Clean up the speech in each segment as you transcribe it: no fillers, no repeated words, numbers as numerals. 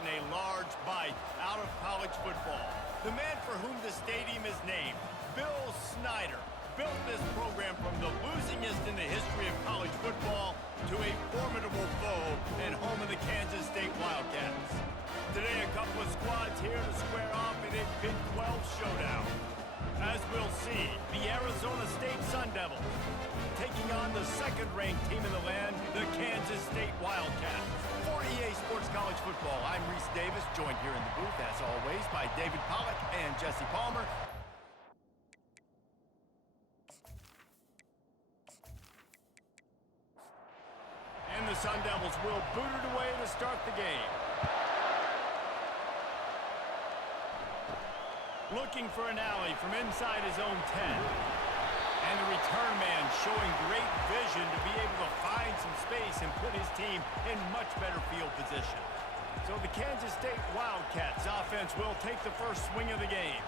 taken a large bite out of college football. The man for whom the stadium is named, Bill Snyder, built this program from the losingest in the history of college football to a formidable foe and home of the Kansas State Wildcats. Today, a couple of squads here to square off in a Big 12 showdown. As we'll see, the Arizona State Sun Devils taking on the second-ranked team in the land, the Kansas State Wildcats. For EA Sports College Football, I'm Reese Davis, joined here in the booth, as always, by David Pollack and Jesse Palmer. And the Sun Devils will boot it away to start the game. Looking for an alley from inside his own 10. And the return man showing great vision to be able to find some space and put his team in much better field position. So the Kansas State Wildcats offense will take the first swing of the game.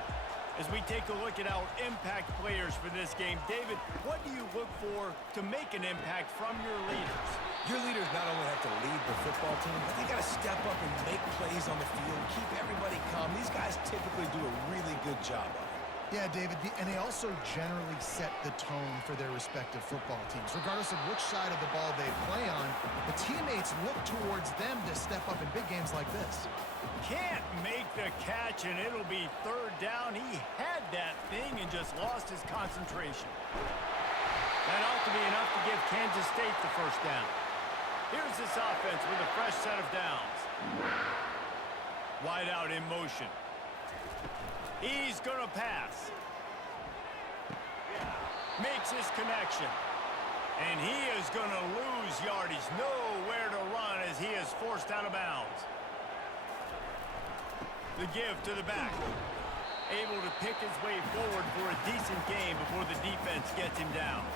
As we take a look at our impact players for this game, David, what do you look for to make an impact from your leaders? Your leaders not only have to lead the football team, but they got to step up and make plays on the field, keep everybody calm. These guys typically do a really good job of it. Yeah, David, and they also generally set the tone for their respective football teams. Regardless of which side of the ball they play on, the teammates look towards them to step up in big games like this. Can't make the catch, and it'll be third down. He had that thing and just lost his concentration. That ought to be enough to give Kansas State the first down. Here's this offense with a fresh set of downs. Wide out in motion. He's going to pass. Makes his connection. And he is going to lose yardage. Nowhere to run as he is forced out of bounds. The give to the back. Able to pick his way forward for a decent game before the defense gets him down.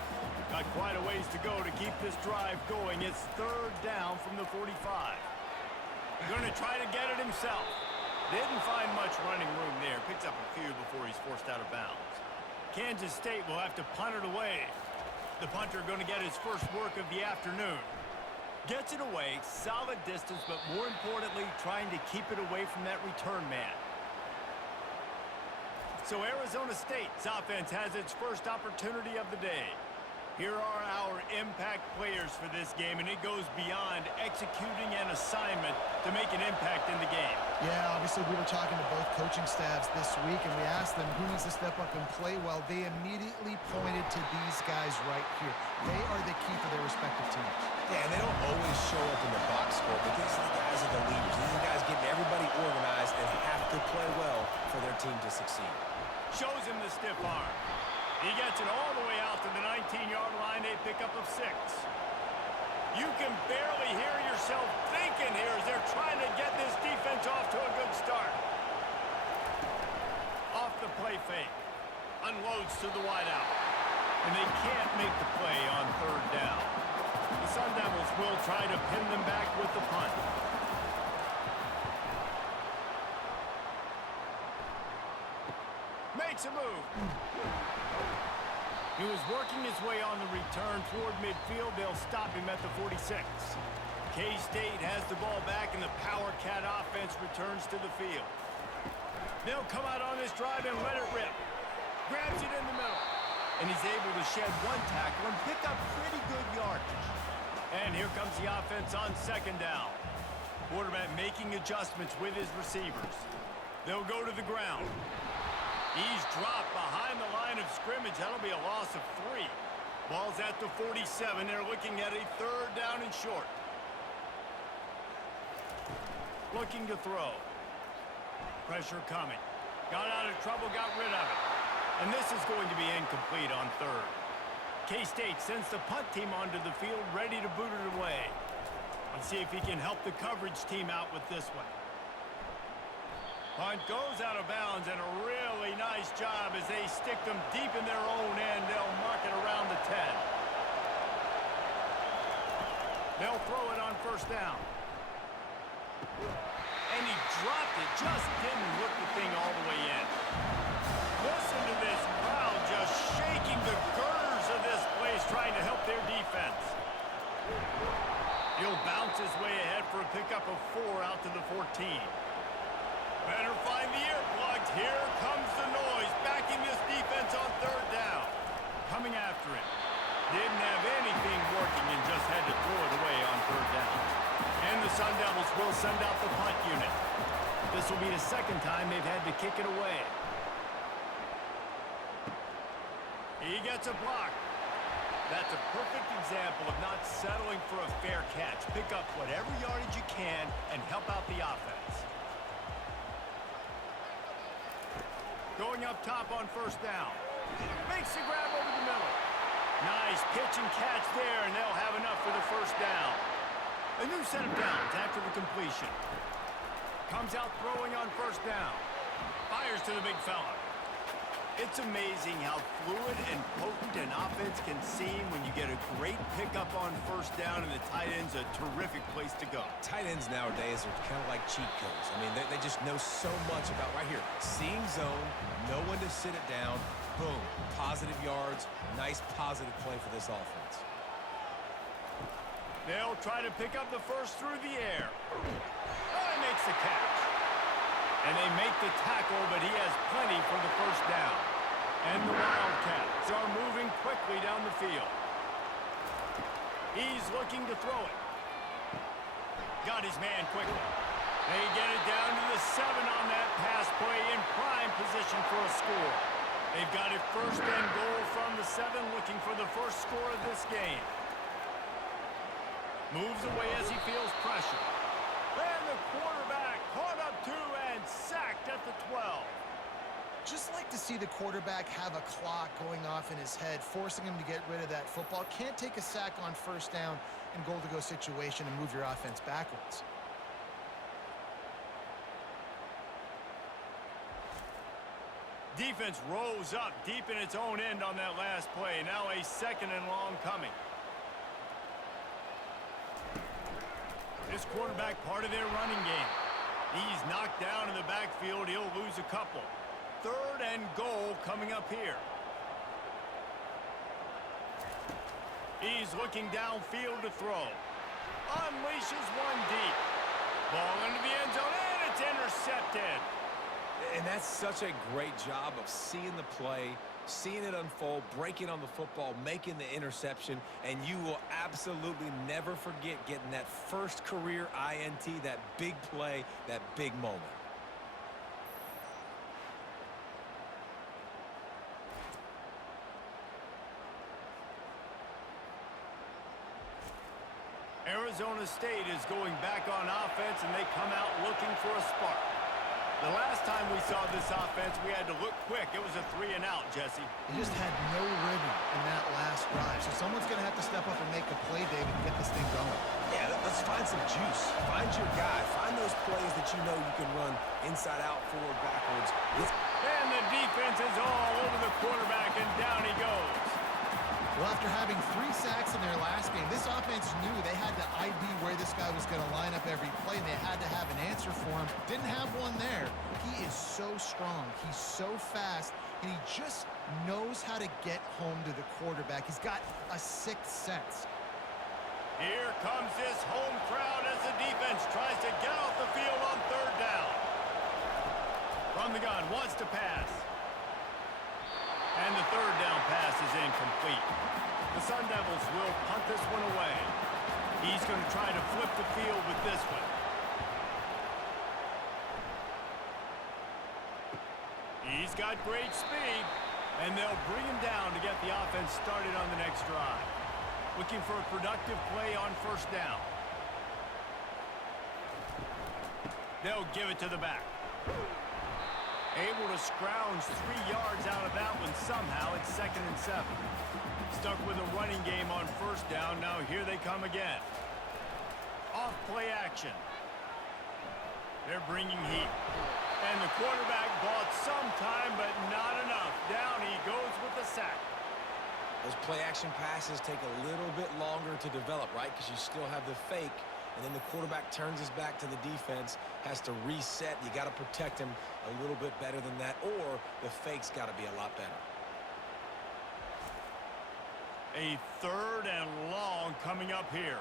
Got quite a ways to go to keep this drive going. It's third down from the 45. Going to try to get it himself. Didn't find much running room there. Picks up a few before he's forced out of bounds. Kansas State will have to punt it away. The punter going to get his first work of the afternoon. Gets it away, solid distance, but more importantly, trying to keep it away from that return man. So Arizona State's offense has its first opportunity of the day. Here are our impact players for this game, and it goes beyond executing an assignment to make an impact in the game. Yeah, obviously we were talking to both coaching staffs this week, and we asked them who needs to step up and play well. They immediately pointed to these guys right here. They are the key for their respective teams. Yeah, and they don't always show up in the box score, but these are the guys that are the leaders. These are the guys getting everybody organized and have to play well for their team to succeed. Shows him the stiff arm. He gets it all the way out to the 19-yard line, a pickup of 6. You can barely hear yourself thinking here as they're trying to get this defense off to a good start. Off the play fake. Unloads to the wideout. And they can't make the play on third down. The Sun Devils will try to pin them back with the punt. Makes a move. He was working his way on the return toward midfield. They'll stop him at the 46. K-State has the ball back, and the Power Cat offense returns to the field. They'll come out on this drive and let it rip. Grabs it in the middle. And he's able to shed one tackle and pick up pretty good yardage. And here comes the offense on second down. Quarterback making adjustments with his receivers. They'll go to the ground. He's dropped behind the line of scrimmage. That'll be a loss of 3. Ball's at the 47. They're looking at a third down and short. Looking to throw. Pressure coming. Got out of trouble, got rid of it. And this is going to be incomplete on third. K-State sends the punt team onto the field, ready to boot it away. Let's see if he can help the coverage team out with this one. Punt goes out of bounds, and a really nice job as they stick them deep in their own end. They'll mark it around the 10. They'll throw it on first down. And he dropped it, just didn't look the thing all the way in. Listen to this crowd just shaking the girders of this place, trying to help their defense. He'll bounce his way ahead for a pickup of 4 out to the 14. Better find the earplugs. Here comes the noise, backing this defense on 3rd down. Coming after it. Didn't have anything working and just had to throw it away on 3rd down. And the Sun Devils will send out the punt unit. This will be the 2nd time they've had to kick it away. He gets a block. That's a perfect example of not settling for a fair catch. Pick up whatever yardage you can and help out the offense. Going up top on 1st down. Makes the grab over the middle. Nice pitch and catch there, and they'll have enough for the 1st down. A new set of downs after the completion. Comes out throwing on 1st down. Fires to the big fella. It's amazing how fluid and potent an offense can seem when you get a great pickup on 1st down, and the tight end's a terrific place to go. Tight ends nowadays are kind of like cheat codes. I mean, they just know so much about right here. Seeing zone, know when to sit it down, boom, positive yards, nice positive play for this offense. They'll try to pick up the 1st through the air. Oh, he makes the catch. And they make the tackle, but he has plenty for the 1st down. And the Wildcats are moving quickly down the field. He's looking to throw it. Got his man quickly. They get it down to the 7 on that pass play, in prime position for a score. They've got it 1st and goal from the 7, looking for the 1st score of this game. Moves away as he feels pressure. And the quarterback caught up to and sacked at the 12. Just like to see the quarterback have a clock going off in his head, forcing him to get rid of that football. Can't take a sack on 1st down in goal-to-go situation and move your offense backwards. Defense rose up deep in its own end on that last play. Now a 2nd and long coming. This quarterback part of their running game. He's knocked down in the backfield. He'll lose a couple. 3rd and goal coming up here. He's looking downfield to throw. Unleashes one deep. Ball into the end zone, and it's intercepted. And that's such a great job of seeing the play, seeing it unfold, breaking on the football, making the interception, and you will absolutely never forget getting that 1st career INT, that big play, that big moment. Arizona State is going back on offense, and they come out looking for a spark. The last time we saw this offense, we had to look quick. It was a 3-and-out, Jesse. He just had no rhythm in that last drive. So someone's going to have to step up and make a play, David, and get this thing going. Yeah, let's find some juice. Find your guy. Find those plays that you know you can run inside out, forward, backwards. And the defense is all over the quarterback, and down he goes. Well, after having 3 sacks in their last game, this offense knew they had to ID where this guy was going to line up every play, and they had to have an answer for him. Didn't have one there. He is so strong. He's so fast, and he just knows how to get home to the quarterback. He's got a 6th sense. Here comes this home crowd as the defense tries to get off the field on 3rd down. From the gun, wants to pass. And the 3rd down pass is incomplete. The Sun Devils will punt this one away. He's going to try to flip the field with this one. He's got great speed, and they'll bring him down to get the offense started on the next drive. Looking for a productive play on 1st down. They'll give it to the back. Able to scrounge 3 yards out of that one somehow. It's 2nd and 7. Stuck with a running game on 1st down. Now here they come again. Off play action. They're bringing heat. And the quarterback bought some time, but not enough. Down he goes with the sack. Those play action passes take a little bit longer to develop, right? Because you still have the fake. And then the quarterback turns his back to the defense, has to reset. You got to protect him a little bit better than that, or the fake's got to be a lot better. A 3rd and long coming up here.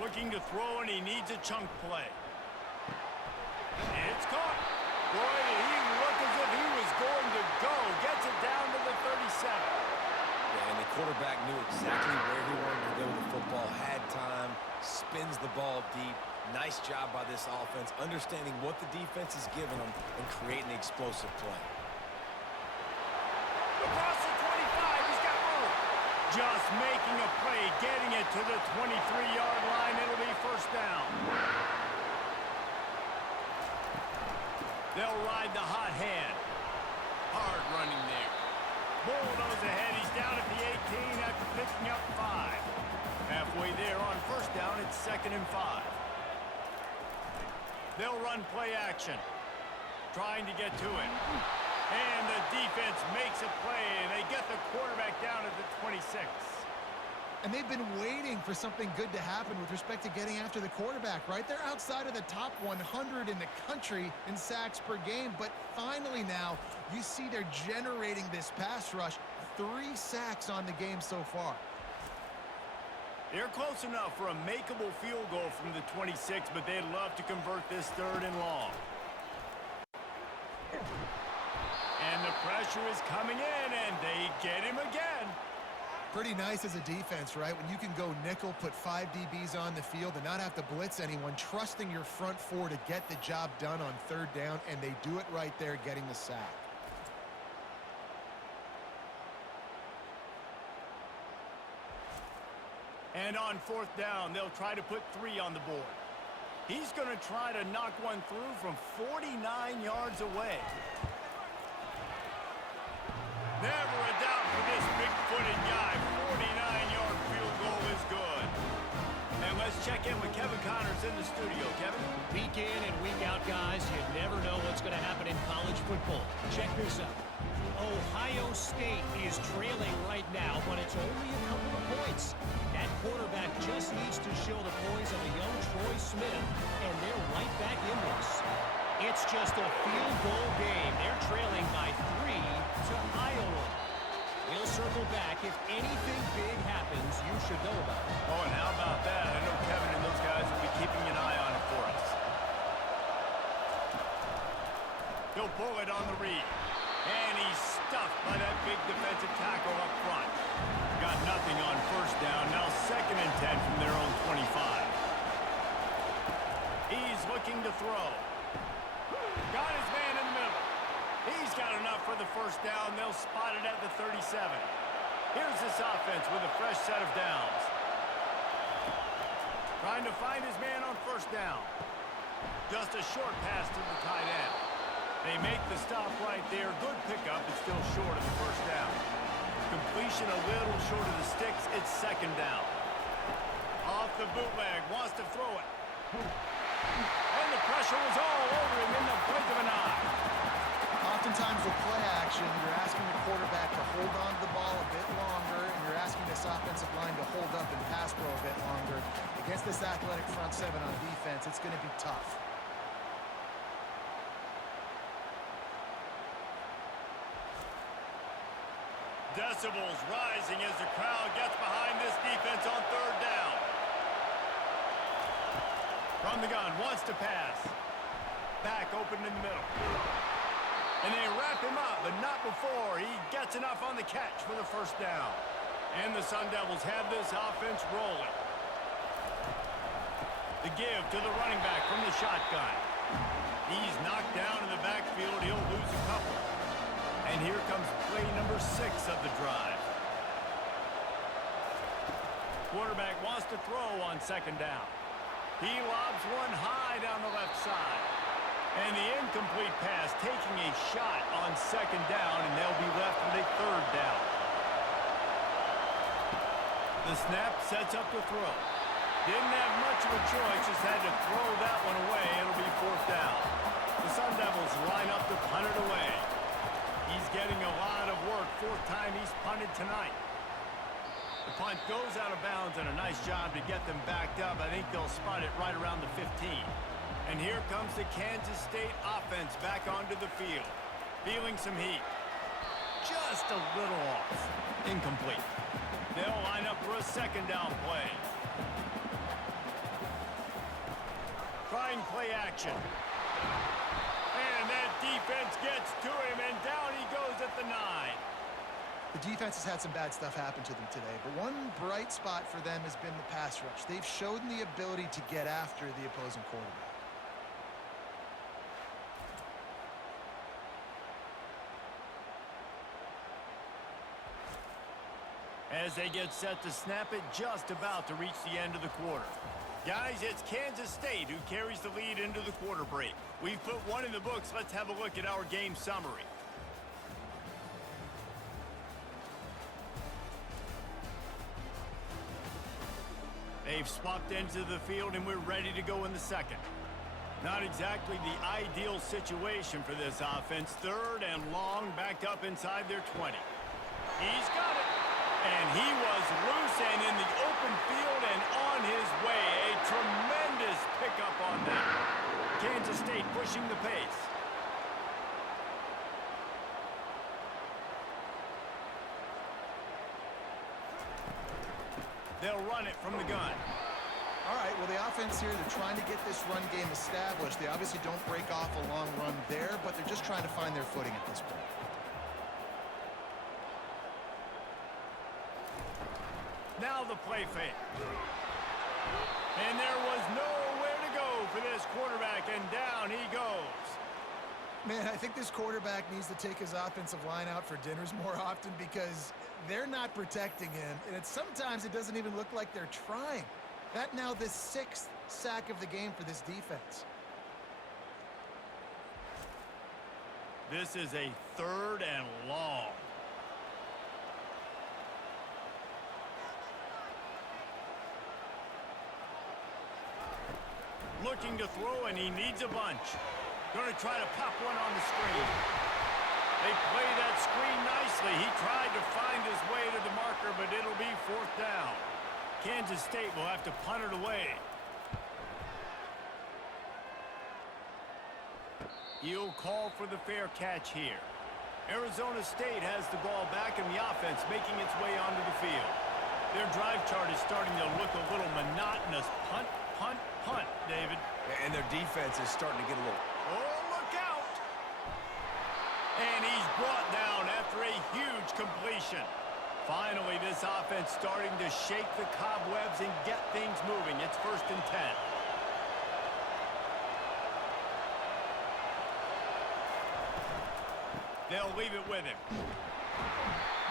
Looking to throw, and he needs a chunk play. It's caught. Boy, did he look as if he was going to go. Gets it down to the 37. Yeah, and the quarterback knew exactly where he wanted to go with the football, had time, spins the ball deep. Nice job by this offense, understanding what the defense is giving them and creating the explosive play. Across the 25, he's got room. Just making a play, getting it to the 23-yard line. It'll be first down. They'll ride the hot hand. Hard running there. Bulldoze ahead. He's down at the 18 after picking up 5. Halfway there on first down, it's 2nd and 5. They'll run play action. Trying to get to it. And the defense makes a play, and they get the quarterback down at the 26. And they've been waiting for something good to happen with respect to getting after the quarterback, right? They're outside of the top 100 in the country in sacks per game, but finally now you see they're generating this pass rush. 3 sacks on the game so far. They're close enough for a makeable field goal from the 26, but they'd love to convert this 3rd and long. And the pressure is coming in, and they get him again. Pretty nice as a defense, right? When you can go nickel, put 5 DBs on the field and not have to blitz anyone, trusting your front 4 to get the job done on 3rd down, and they do it right there, getting the sack. And on 4th down, they'll try to put 3 on the board. He's going to try to knock one through from 49 yards away. Never a doubt for this big-footed guy. 49-yard field goal is good. And let's check in with Kevin Connors in the studio. Kevin? Week in and week out, guys, you never know what's going to happen in college football. Check this out. Ohio State is trailing right now, but it's only a couple of points. That quarterback just needs to show the poise of a young Troy Smith, and they're right back in this. It's just a field goal game. They're trailing by 3 to Iowa. We'll circle back. If anything big happens, you should know about it. Oh, and how about that? I know Kevin and those guys will be keeping an eye on it for us. He'll pull it on the read. And he's stuffed by that big defensive tackle up front. Got nothing on first down. Now 2nd and 10 from their own 25. He's looking to throw. Got his man in the middle. He's got enough for the first down. They'll spot it at the 37. Here's this offense with a fresh set of downs. Trying to find his man on first down. Just a short pass to the tight end. They make the stop right there. Good pickup, but still short of the first down. Completion a little short of the sticks. It's 2nd down. Off the bootleg. Wants to throw it. And the pressure was all over him in the blink of an eye. Oftentimes with play action, you're asking the quarterback to hold on to the ball a bit longer, and you're asking this offensive line to hold up and pass pro a bit longer. Against this athletic front 7 on defense, it's going to be tough. Decibels rising as the crowd gets behind this defense on 3rd down. From the gun, wants to pass. Back open in the middle. And they wrap him up, but not before he gets enough on the catch for the first down. And the Sun Devils have this offense rolling. The give to the running back from the shotgun. He's knocked down in the backfield. He'll lose a couple. And here comes play number 6 of the drive. Quarterback wants to throw on 2nd down. He lobs one high down the left side. And the incomplete pass taking a shot on 2nd down, and they'll be left with a 3rd down. The snap sets up the throw. Didn't have much of a choice, just had to throw that one away. It'll be 4th down. The Sun Devils line up to punt it away. He's getting a lot of work. 4th time he's punted tonight. The punt goes out of bounds, and a nice job to get them backed up. I think they'll spot it right around the 15. And here comes the Kansas State offense back onto the field. Feeling some heat. Just a little off. Incomplete. They'll line up for a 2nd down play. trying play action. And that defense gets to him, and down he goes at the 9. The defense has had some bad stuff happen to them today, but one bright spot for them has been the pass rush. They've shown the ability to get after the opposing quarterback. As they get set to snap it, just about to reach the end of the quarter. Guys, it's Kansas State who carries the lead into the quarter break. We've put one in the books. Let's have a look at our game summary. They've swapped ends of the field, and we're ready to go in the second. Not exactly the ideal situation for this offense. 3rd and long, back up inside their 20. He's got it. And he was loose and in the open field and on his way. A tremendous pickup on that. Kansas State pushing the pace. They'll run it from the gun. All right, well, the offense here, they're trying to get this run game established. They obviously don't break off a long run there, but they're just trying to find their footing at this point. Now the play fake. And there was nowhere to go for this quarterback, and down he goes. Man, I think this quarterback needs to take his offensive line out for dinners more often because they're not protecting him, and sometimes it doesn't even look like they're trying. That now the 6th sack of the game for this defense. This is a 3rd and long. Looking to throw, and he needs a bunch. Going to try to pop one on the screen. They play that screen nicely. He tried to find his way to the marker, but it'll be 4th down. Kansas State will have to punt it away. He'll call for the fair catch here. Arizona State has the ball back, and the offense making its way onto the field. Their drive chart is starting to look a little monotonous. Punt, punt, punt, David. And their defense is starting to get a little... Oh, look out! And he's brought down after a huge completion. Finally, this offense starting to shake the cobwebs and get things moving. It's 1st and 10. They'll leave it with him.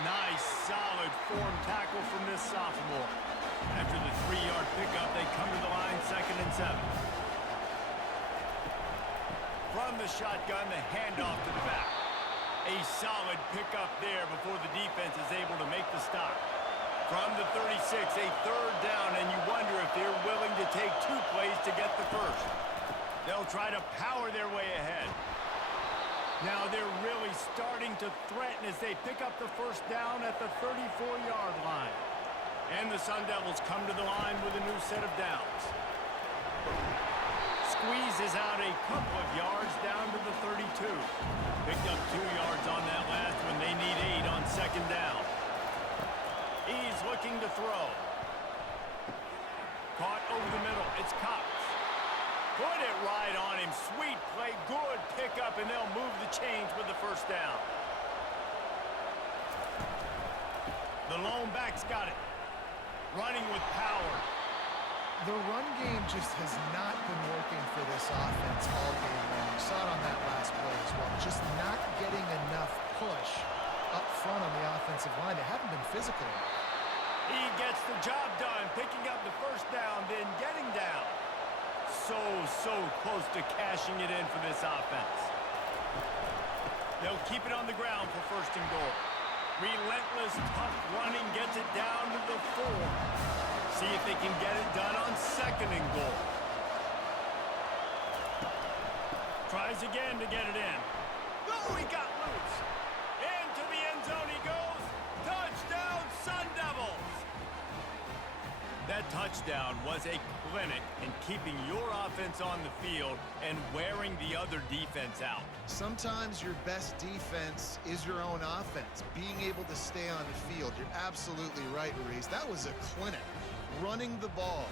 Nice, solid form tackle from this sophomore. After the 3-yard pickup, they come to the line 2nd and 7. From the shotgun, the handoff to the back. A solid pickup there before the defense is able to make the stop. From the 36, a 3rd down, and you wonder if they're willing to take 2 plays to get the first. They'll try to power their way ahead. Now they're really starting to threaten as they pick up the 1st down at the 34-yard line. And the Sun Devils come to the line with a new set of downs. Squeezes out a couple of yards down to the 32. Picked up 2 yards on that last one. They need 8 on 2nd down. He's looking to throw. Caught over the middle. It's Cox. Put it right on him. Sweet play. Good pickup, and they'll move the chains with the 1st down. The lone back's got it. Running with power. The run game just has not been working for this offense all game long. We saw it on that last play as well. Just not getting enough push up front on the offensive line. They haven't been physical enough. He gets the job done, picking up the 1st down, then getting down. So close to cashing it in for this offense. They'll keep it on the ground for 1st and goal. Relentless, tough running gets it down to the 4. See if they can get it done on 2nd and goal. Tries again to get it in. Oh, he got loose. Into the end zone he goes. Touchdown, Sun Devils! That touchdown was a clinic in keeping your offense on the field and wearing the other defense out. Sometimes your best defense is your own offense, being able to stay on the field. You're absolutely right, Ruiz. That was a clinic. Running the ball,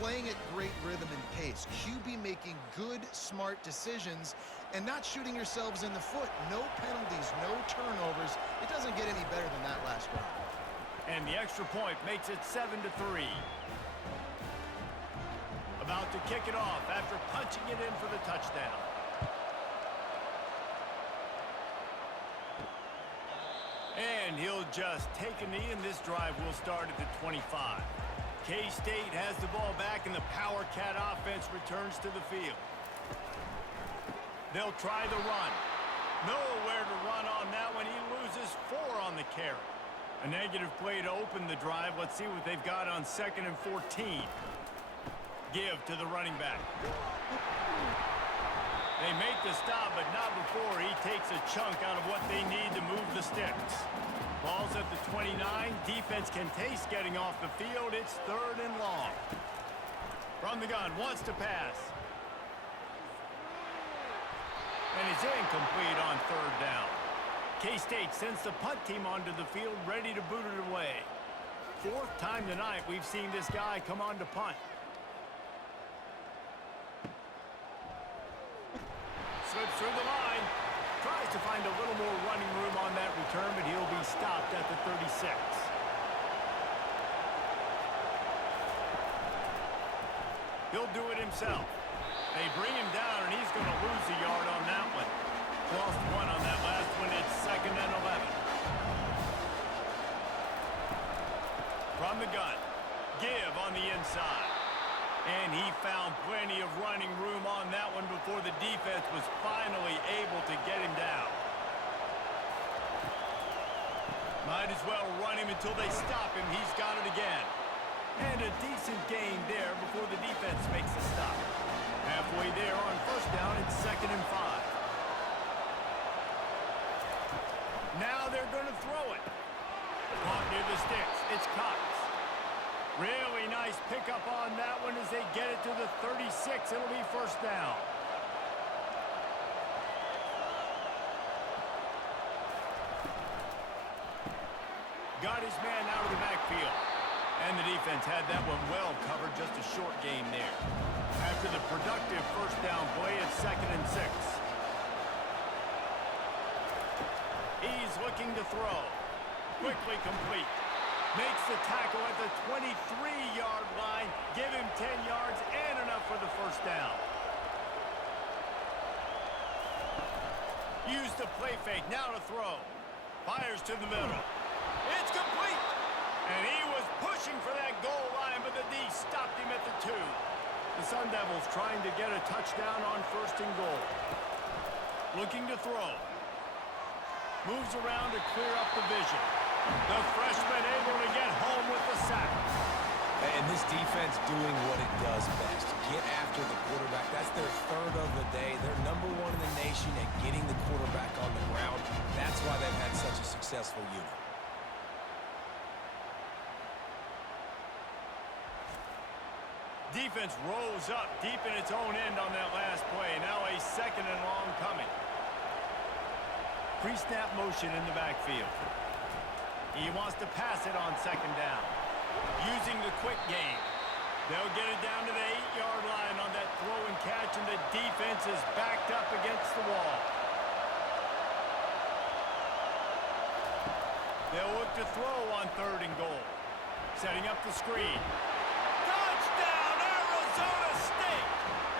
playing at great rhythm and pace. QB making good, smart decisions and not shooting yourselves in the foot. No penalties, no turnovers. It doesn't get any better than that last drive. And the extra point makes it 7-3. About to kick it off after punching it in for the touchdown. And he'll just take a knee, and this drive will start at the 25. K-State has the ball back, and the Power Cat offense returns to the field. They'll try the run. Nowhere to run on that one. He loses 4 on the carry. A negative play to open the drive. Let's see what they've got on 2nd and 14. Give to the running back. They make the stop, but not before he takes a chunk out of what they need to move the sticks. Ball's at the 29. Defense can taste getting off the field. It's 3rd and long. From the gun, wants to pass. And it's incomplete on 3rd down. K-State sends the punt team onto the field, ready to boot it away. 4th time tonight we've seen this guy come on to punt. Slips through the line. Tries to find a little more running room on that return, but he'll be stopped at the 36. He'll do it himself. They bring him down, and he's going to lose a yard on that one. Lost 1 on that last one. It's 2nd and 11. From the gun. Give on the inside. And he found plenty of running room on that one before the defense was finally able to get him down. Might as well run him until they stop him. He's got it again. And a decent gain there before the defense makes the stop. Halfway there on 1st down, it's 2nd and 5. Now they're going to throw it. Caught near the sticks. It's Cox. Really nice pickup on that one as they get it to the 36. It'll be 1st down. Got his man out of the backfield. And the defense had that one well covered. Just a short gain there. After the productive 1st down play, it's 2nd and 6. He's looking to throw. Quickly complete. Makes the tackle at the 23-yard line. Give him 10 yards and enough for the 1st down. Use the play fake. Now to throw. Fires to the middle. It's complete. And he was pushing for that goal line, but the D stopped him at the 2. The Sun Devils trying to get a touchdown on 1st and goal. Looking to throw. Moves around to clear up the vision. The freshman able to get home with the sack. And this defense doing what it does best. Get after the quarterback. That's their 3rd of the day. They're #1 in the nation at getting the quarterback on the ground. That's why they've had such a successful unit. Defense rolls up deep in its own end on that last play. Now a 2nd and long coming. Pre-snap motion in the backfield. He wants to pass it on 2nd down. Using the quick game. They'll get it down to the 8-yard line on that throw and catch, and the defense is backed up against the wall. They'll look to throw on 3rd and goal. Setting up the screen. Touchdown, Arizona State!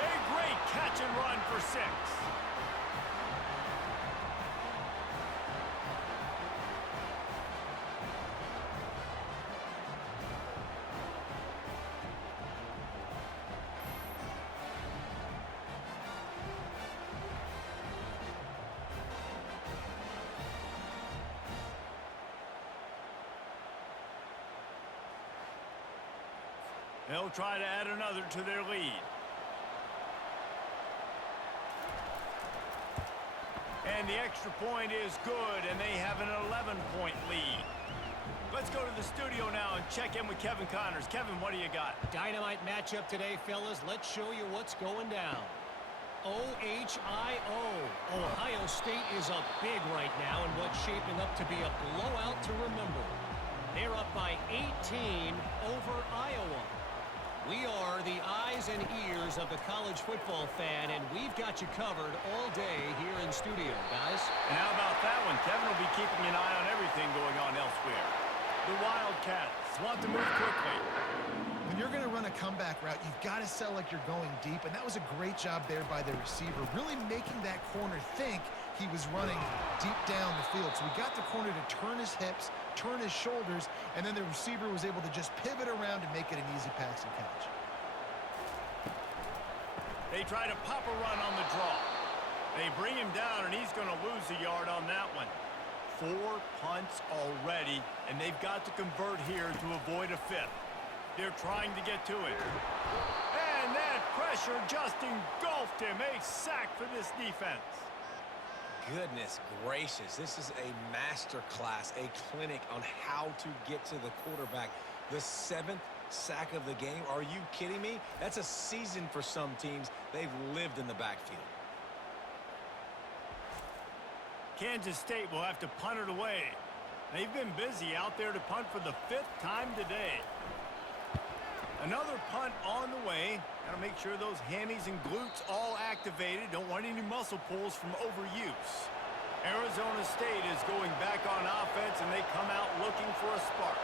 A great catch and run for 6. They'll try to add another to their lead. And the extra point is good, and they have an 11-point lead. Let's go to the studio now and check in with Kevin Connors. Kevin, what do you got? Dynamite matchup today, fellas. Let's show you what's going down. OHIO. Ohio State is up big right now in what's shaping up to be a blowout to remember. They're up by 18 over Iowa. We are the eyes and ears of the college football fan, and we've got you covered all day here in studio, guys. And how about that one? Kevin will be keeping an eye on everything going on elsewhere. The Wildcats want to move quickly. When you're going to run a comeback route, you've got to sell like you're going deep, and that was a great job there by the receiver, really making that corner think he was running deep down the field. So we got the corner to turn his hips, turn his shoulders, and then the receiver was able to just pivot around and make it an easy pass and catch. They try to pop a run on the draw. They bring him down, and he's going to lose a yard on that one. 4 punts already, and they've got to convert here to avoid a 5th. They're trying to get to it. And that pressure just engulfed him. A sack for this defense. Goodness gracious, this is a master class, a clinic on how to get to the quarterback. The 7th sack of the game. Are you kidding me? That's a season for some teams. They've lived in the backfield. Kansas State will have to punt it away. They've been busy out there to punt for the 5th time today. Another punt on the way. Got to make sure those hammies and glutes all activated. Don't want any muscle pulls from overuse. Arizona State is going back on offense, and they come out looking for a spark.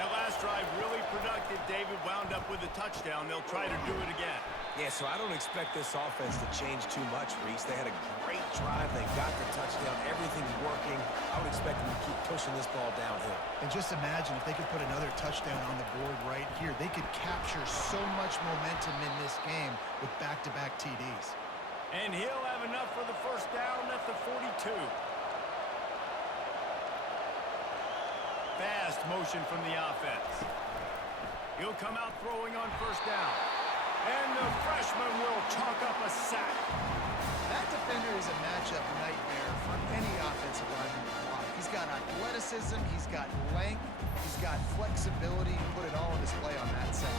That last drive really productive. David wound up with a touchdown. They'll try to do it again. Yeah, so I don't expect this offense to change too much, Reese. They had a great drive. They got the touchdown. Everything's working. I would expect them to keep pushing this ball downhill. And just imagine if they could put another touchdown on the board right here. They could capture so much momentum in this game with back-to-back TDs. And he'll have enough for the first down at the 42. Fast motion from the offense. He'll come out throwing on first down. And the freshman will chalk up a sack. That defender is a matchup nightmare for any offensive lineman to block. He's got athleticism, he's got length, he's got flexibility. He put it all on display on that sack.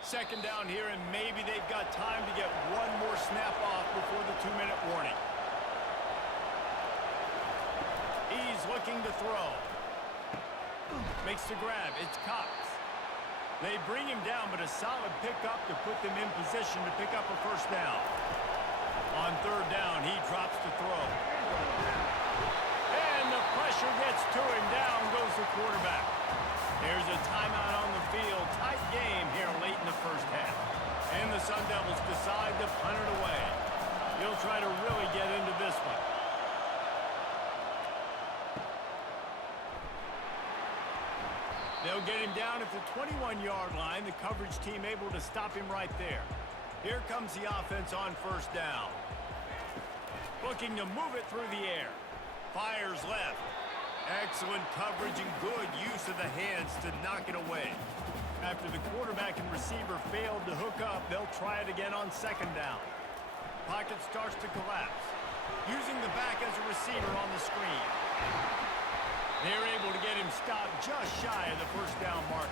Second down here, and maybe they've got time to get one more snap off before the 2-minute warning. He's looking to throw. Makes the grab. It's Cox. They bring him down, but a solid pickup to put them in position to pick up a first down. On third down, he drops to throw. And the pressure gets to him. Down goes the quarterback. There's a timeout on the field. Tight game here late in the first half. And the Sun Devils decide to punt it away. He'll try to really get into this one. They'll get him down at the 21-yard line. The coverage team able to stop him right there. Here comes the offense on first down. Looking to move it through the air. Fires left. Excellent coverage and good use of the hands to knock it away. After the quarterback and receiver failed to hook up, they'll try it again on second down. Pocket starts to collapse. Using the back as a receiver on the screen. They're able to get him stopped just shy of the first down marker.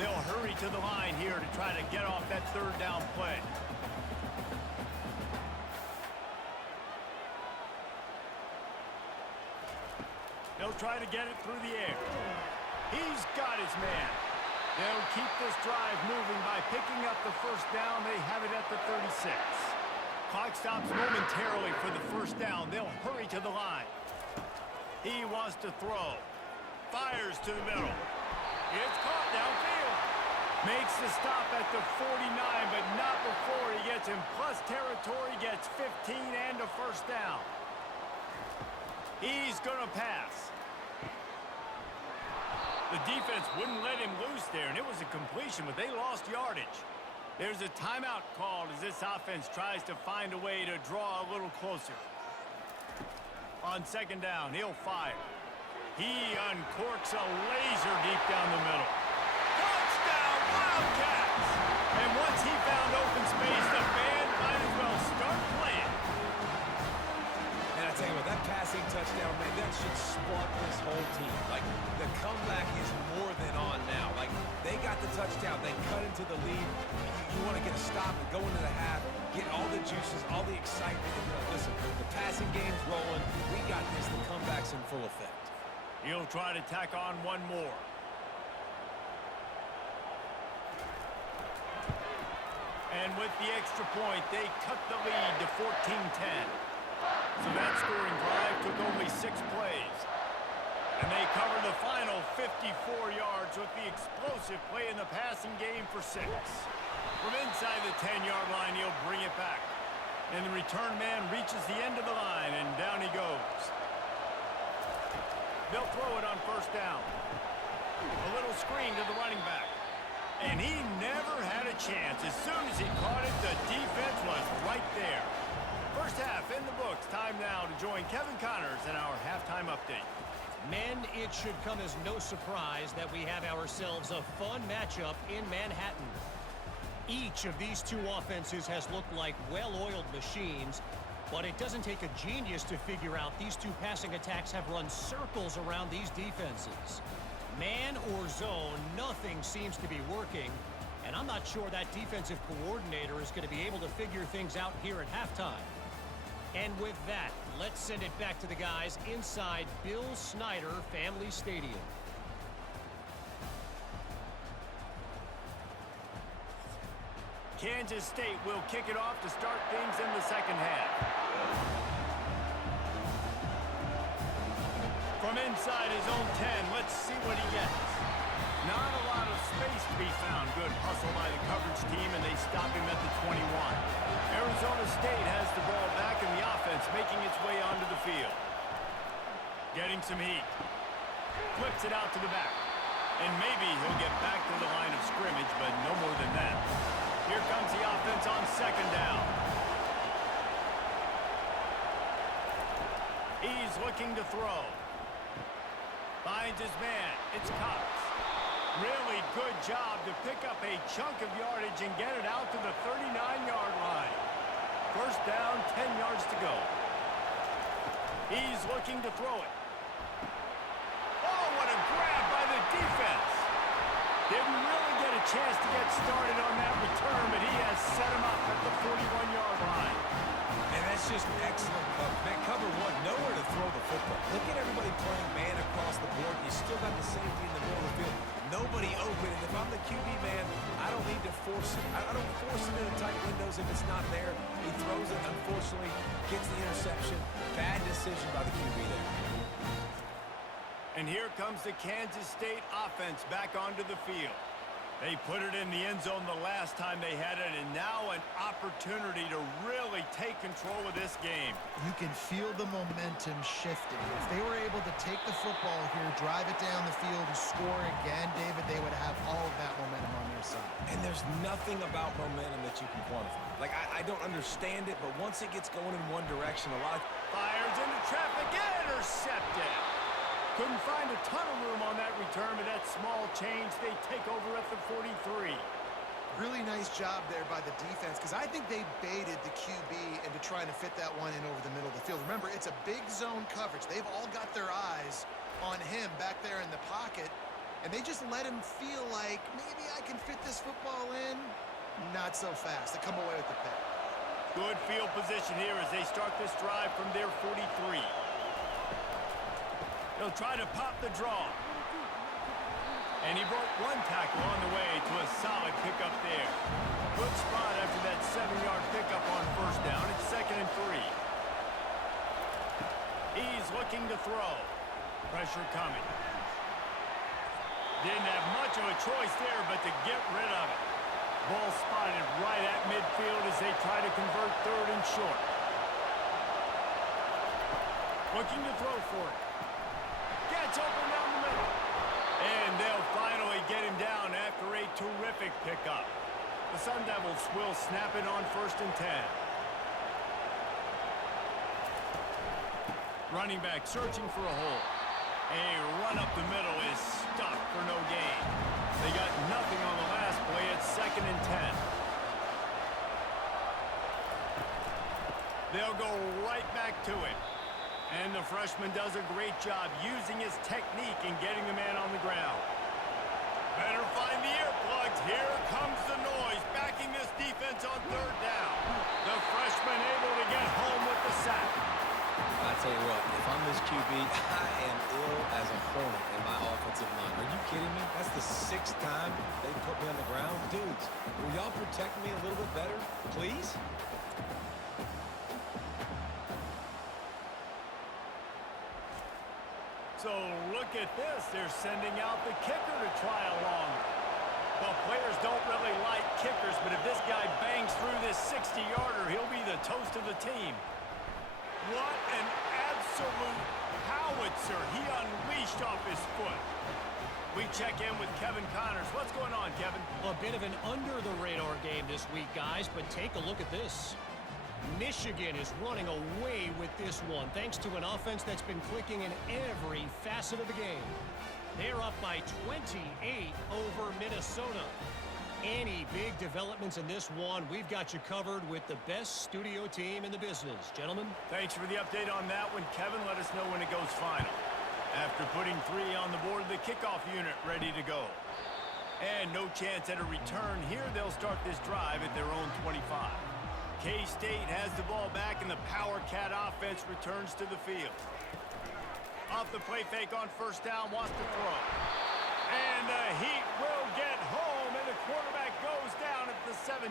They'll hurry to the line here to try to get off that third down play. They'll try to get it through the air. He's got his man. They'll keep this drive moving by picking up the first down. They have it at the 36. Clock stops momentarily for the first down. They'll hurry to the line. He wants to throw. Fires to the middle. It's caught downfield. Makes the stop at the 49, but not before he gets in plus territory, gets 15 and a first down. He's going to pass. The defense wouldn't let him loose there, and it was a completion, but they lost yardage. There's a timeout called as this offense tries to find a way to draw a little closer. On second down, he'll fire. He uncorks a laser deep down the middle. Touchdown, Wildcats! And once he found open space, the band might as well start playing. And I tell you what, that passing touchdown, man, that should spark this whole team. Like, the comeback is more than on now. Like, they got the touchdown. They cut into the lead. You want to get a stop and go into the half, get all the juices, all the excitement. And, listen, the passing game's rolling. We got this. The comeback's in full effect. He'll try to tack on one more. And with the extra point, they cut the lead to 14-10. So that scoring drive took only 6 plays. And they cover the final 54 yards with the explosive play in the passing game for 6. From inside the 10-yard line, he'll bring it back. And the return man reaches the end of the line, and down he goes. They'll throw it on first down. A little screen to the running back. And he never had a chance. As soon as he caught it, the defense was right there. First half in the books. Time now to join Kevin Connors in our halftime update. Men, it should come as no surprise that we have ourselves a fun matchup in Manhattan. Each of these two offenses has looked like well-oiled machines, but it doesn't take a genius to figure out these two passing attacks have run circles around these defenses. Man or zone, nothing seems to be working, and I'm not sure that defensive coordinator is going to be able to figure things out here at halftime. And with that, let's send it back to the guys inside Bill Snyder Family Stadium. Kansas State will kick it off to start things in the second half. From inside his own 10, let's see what he gets. Not a lot of space to be found. Good hustle by the coverage team, and they stop him at the 21. Arizona State has the ball back in the offense, making its way onto the field. Getting some heat. Flips it out to the back. And maybe he'll get back to the line of scrimmage, but no more than that. Here comes the offense on second down. He's looking to throw. Finds his man. It's Cox. Really good job to pick up a chunk of yardage and get it out to the 39-yard line. First down, 10 yards to go. He's looking to throw it. Oh, what a grab by the defense. Didn't really get a chance to get started on that return, but he has set him up at the 41-yard line. And that's just excellent. Man, cover one, nowhere to throw the football. Look at everybody playing man across the board. You still got the safety in the middle of the field. Nobody open. And if I'm the QB man, I don't need to force it. I don't force it into tight windows if it's not there. He throws it, unfortunately, gets the interception. Bad decision by the QB there. And here comes the Kansas State offense back onto the field. They put it in the end zone the last time they had it, and now an opportunity to really take control of this game. You can feel the momentum shifting. If they were able to take the football here, drive it down the field, and score again, David, they would have all of that momentum on their side. And there's nothing about momentum that you can quantify. Like, I don't understand it, but once it gets going in one direction, a lot... Fires into traffic, intercepted. Couldn't find a ton of room on that return, but that small change, they take over at the 43. Really nice job there by the defense, because I think they baited the QB into trying to fit that one in over the middle of the field. Remember, it's a big zone coverage. They've all got their eyes on him back there in the pocket, and they just let him feel like, maybe I can fit this football in. Not so fast. They come away with the pick. Good field position here as they start this drive from their 43. They'll try to pop the draw. And he broke one tackle on the way to a solid pickup there. Good spot after that 7-yard pickup on first down. It's 2nd and 3. He's looking to throw. Pressure coming. Didn't have much of a choice there but to get rid of it. Ball spotted right at midfield as they try to convert 3rd and short. Looking to throw for it. Gets open down the middle. And they'll finally get him down after a terrific pickup. The Sun Devils will snap it on 1st and 10. Running back searching for a hole. A run up the middle is stuck for no gain. They got nothing on the last play. It's 2nd and 10. They'll go right back to it. And the freshman does a great job using his technique and getting the man on the ground. Better find the earplugs. Here comes the noise, backing this defense on 3rd down. The freshman able to get home with the sack. I tell you what, if I'm this QB, I am ill as a hornet in my offensive line. Are you kidding me? That's the 6th time they put me on the ground. Dudes, will y'all protect me a little bit better, please? So look at this. They're sending out the kicker to try a longer. Well, players don't really like kickers, but if this guy bangs through this 60-yarder, he'll be the toast of the team. What an absolute howitzer he unleashed off his foot. We check in with Kevin Connors. What's going on, Kevin? A bit of an under-the-radar game this week, guys, but take a look at this. Michigan is running away with this one, thanks to an offense that's been clicking in every facet of the game. They're up by 28 over Minnesota. Any big developments in this one, we've got you covered with the best studio team in the business. Gentlemen? Thanks for the update on that one, Kevin. Let us know when it goes final. After putting 3 on the board, the kickoff unit ready to go. And no chance at a return here. They'll start this drive at their own 25. K-State has the ball back, and the Power Cat offense returns to the field. Off the play fake on first down, wants to throw. And the Heat will get home, and the quarterback goes down at the 17.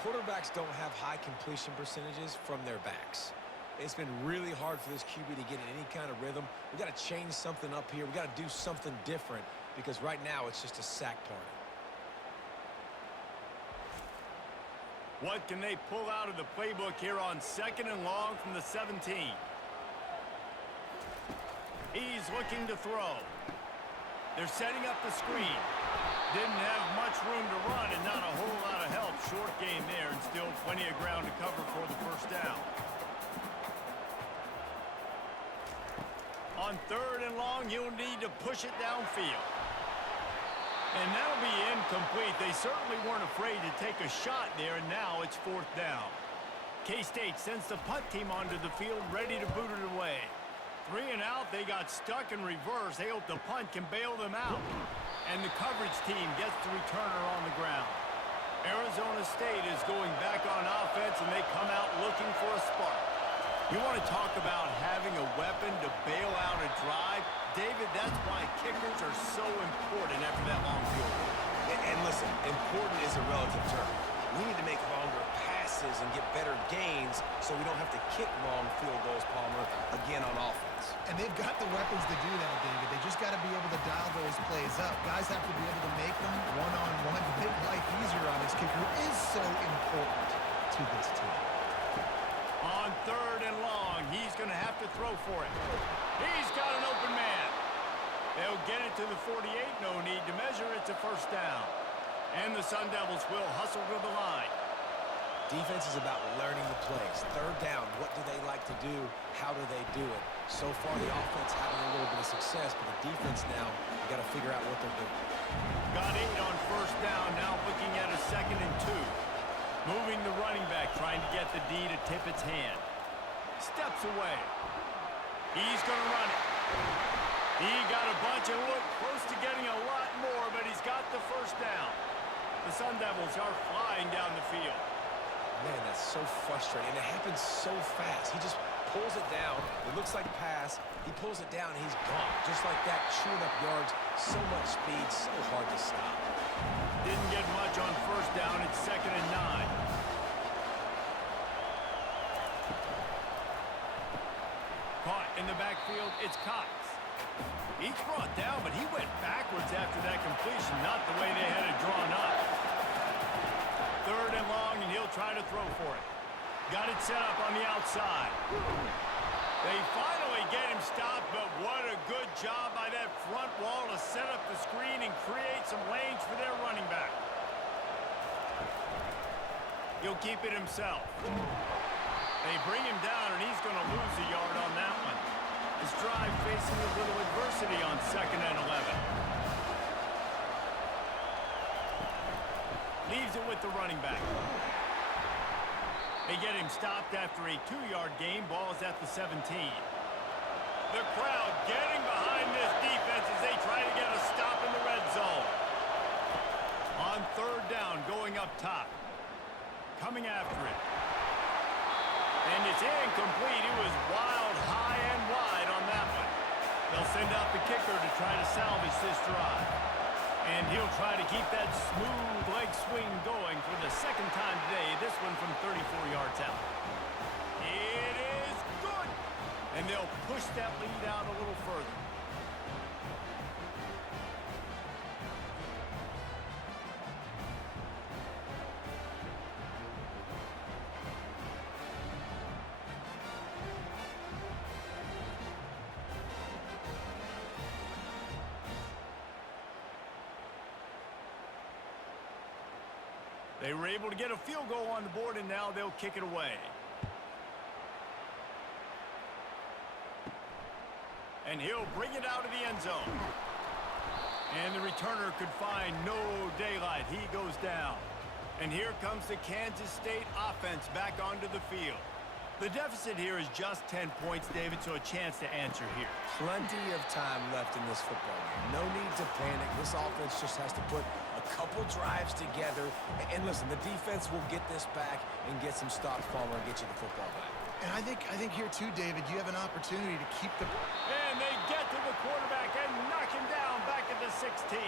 Quarterbacks don't have high completion percentages from their backs. It's been really hard for this QB to get in any kind of rhythm. We got to change something up here. We got to do something different because right now it's just a sack party. What can they pull out of the playbook here on 2nd and long from the 17? He's looking to throw. They're setting up the screen. Didn't have much room to run and not a whole lot of help. Short game there and still plenty of ground to cover for the first down. On 3rd and long, you'll need to push it downfield. And that'll be incomplete. They certainly weren't afraid to take a shot there, and now it's 4th down. K-State sends the punt team onto the field, ready to boot it away. 3 and out, they got stuck in reverse. They hope the punt can bail them out. And the coverage team gets the returner on the ground. Arizona State is going back on offense, and they come out looking for a spark. You want to talk about having a weapon to bail out a drive? David, that's why kickers are so important after that long field goal. And listen, important is a relative term. We need to make longer passes and get better gains so we don't have to kick long field goals, Palmer, again on offense. And they've got the weapons to do that, David. They just got to be able to dial those plays up. Guys have to be able to make them one-on-one to make life easier on this kicker, who is so important to this team. On 3rd and long, he's going to have to throw for it. He's got an open man. They'll get it to the 48. No need to measure. It's a first down. And the Sun Devils will hustle to the line. Defense is about learning the plays. 3rd down, what do they like to do? How do they do it? So far, the offense having a little bit of success, but the defense now, you got to figure out what they're doing. Got 8 on first down. Now looking at a 2nd and 2. Moving the running back, trying to get the D to tip its hand. Steps away. He's going to run it. He got a bunch and looked close to getting a lot more, but he's got the first down. The Sun Devils are flying down the field. Man, that's so frustrating. And it happens so fast. He just pulls it down. It looks like pass. He pulls it down, and he's gone. Just like that, chewing up yards. So much speed, so hard to stop. Didn't get much on first down. It's 2nd and 9. Caught in the backfield. It's Cox. He's brought down, but he went backwards after that completion. Not the way they had it drawn up. 3rd and long, and he'll try to throw for it. Got it set up on the outside. They finally get him stopped, but what a good job by that front wall to set up the screen and create some lanes for their running back. He'll keep it himself. They bring him down, and he's going to lose a yard on that one. His drive facing a little adversity on 2nd and 11. Leaves it with the running back. They get him stopped after a 2-yard gain. Ball is at the 17. The crowd getting behind this defense as they try to get a stop in the red zone. On 3rd down, going up top. Coming after it. And it's incomplete. It was wild, high, and wide on that one. They'll send out the kicker to try to salvage this drive. And he'll try to keep that smooth leg swing going for the second time today, this one from 34 yards out. It is good! And they'll push that lead out a little further. They were able to get a field goal on the board, and now they'll kick it away. And he'll bring it out of the end zone. And the returner could find no daylight. He goes down. And here comes the Kansas State offense back onto the field. The deficit here is just 10 points, David, so a chance to answer here. Plenty of time left in this football game. No need to panic. This offense just has to put a couple drives together. And listen, the defense will get this back and get some stops, Palmer, and get you the football back. And I think here, too, David, you have an opportunity to keep the... And they get to the quarterback and knock him down back at the 16.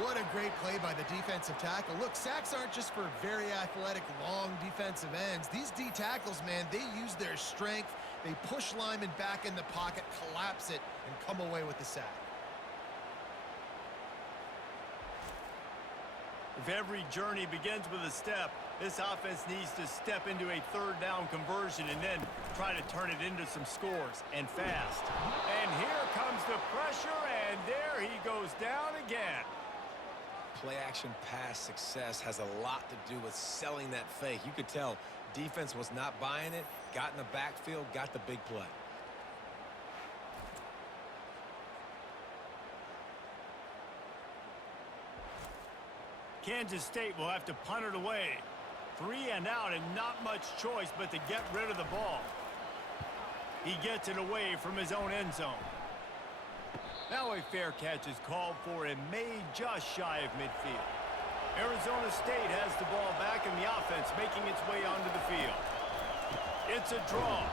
What a great play by the defensive tackle. Look, sacks aren't just for very athletic, long defensive ends. These D tackles, man, they use their strength. They push linemen back in the pocket, collapse it, and come away with the sack. If every journey begins with a step, this offense needs to step into a third down conversion and then try to turn it into some scores, and fast. And here comes the pressure, and there he goes down again. Play-action pass success has a lot to do with selling that fake. You could tell defense was not buying it, got in the backfield, got the big play. Kansas State will have to punt it away. 3 and out and not much choice but to get rid of the ball. He gets it away from his own end zone. Now a fair catch is called for and made just shy of midfield. Arizona State has the ball back and the offense making its way onto the field. It's a draw.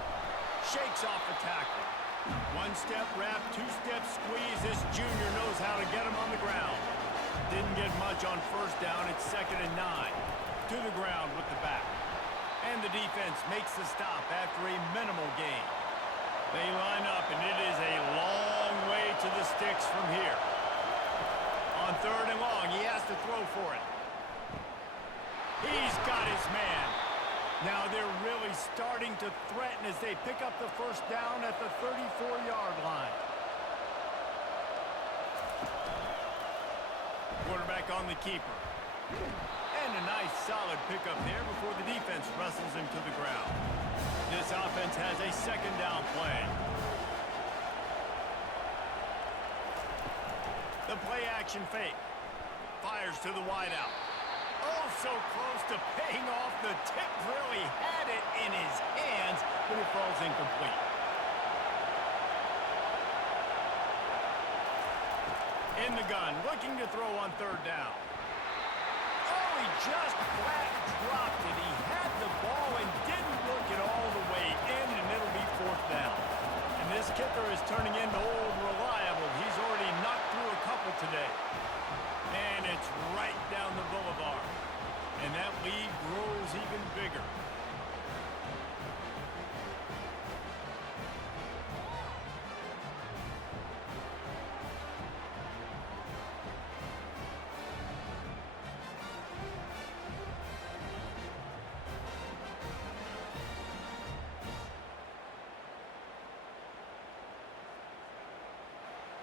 Shakes off the tackle. One-step wrap, two-step squeeze. This junior knows how to get him on the ground. Didn't get much on first down. It's 2nd and 9. To the ground with the back. And the defense makes the stop after a minimal gain. They line up, and it is a long way to the sticks from here. On 3rd and long, he has to throw for it. He's got his man. Now they're really starting to threaten as they pick up the first down at the 34-yard line. Quarterback on the keeper. And a nice solid pickup there before the defense wrestles him to the ground. This offense has a 2nd down play. The play action fake. Fires to the wideout. Oh, so close to paying off. The tip really had it in his hands, but it falls incomplete. In the gun, looking to throw on 3rd down. Oh, he just flat dropped it. He had the ball and didn't look it all the way in, and it'll be 4th down. And this kicker is turning into old reliable. He's already knocked through a couple today. And it's right down the boulevard. And that lead grows even bigger.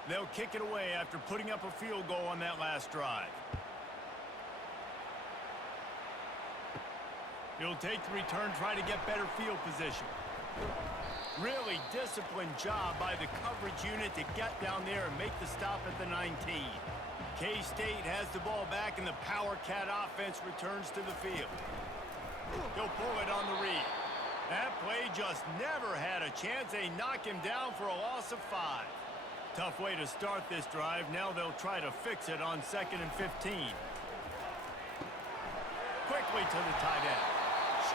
They'll kick it away after putting up a field goal on that last drive. He'll take the return, try to get better field position. Really disciplined job by the coverage unit to get down there and make the stop at the 19. K-State has the ball back and the Power Cat offense returns to the field. He'll pull it on the read. That play just never had a chance. They knock him down for a loss of 5. Tough way to start this drive. Now they'll try to fix it on 2nd and 15. Quickly to the tight end.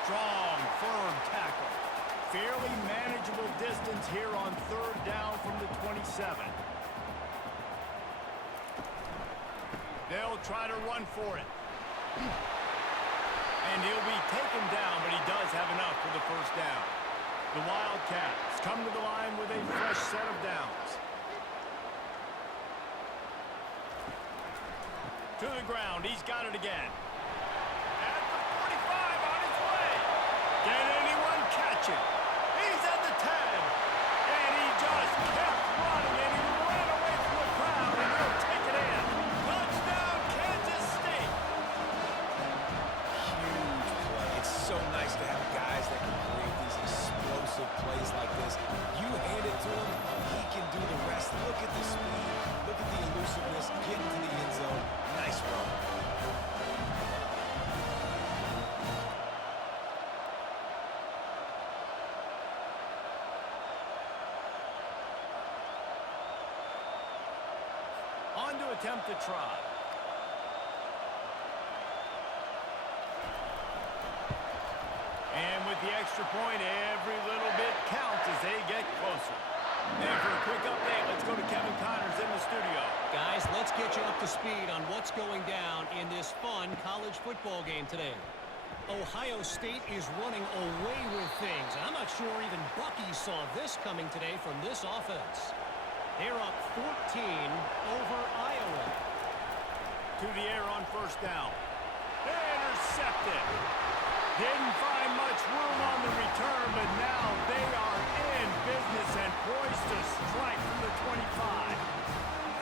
strong, firm tackle. Fairly manageable distance here on third down from the 27. They'll try to run for it. And he'll be taken down, but he does have enough for the first down. The Wildcats come to the line with a fresh set of downs. To the ground, he's got it again. At the 45 on his way. Can anyone catch him? He's at the 10. And he just kept running, and he ran away from the crowd, and he'll take it in. Touchdown, Kansas State. Huge play. It's so nice to have guys that can create these explosive plays like this. You hand it to him, he can do the rest. Look at the speed. Look at the elusiveness. Get into the end zone. Nice run. On to attempt the try. And with the extra point, every little bit counts as they get closer. And for a quick update, let's go to Kevin Connors in the studio. Guys, let's get you up to speed on what's going down in this fun college football game today. Ohio State is running away with things. And I'm not sure even Bucky saw this coming today from this offense. They're up 14 over Iowa. To the air on first down. Intercepted. Didn't find much room on the return, but now they are in business and poised to strike from the 25.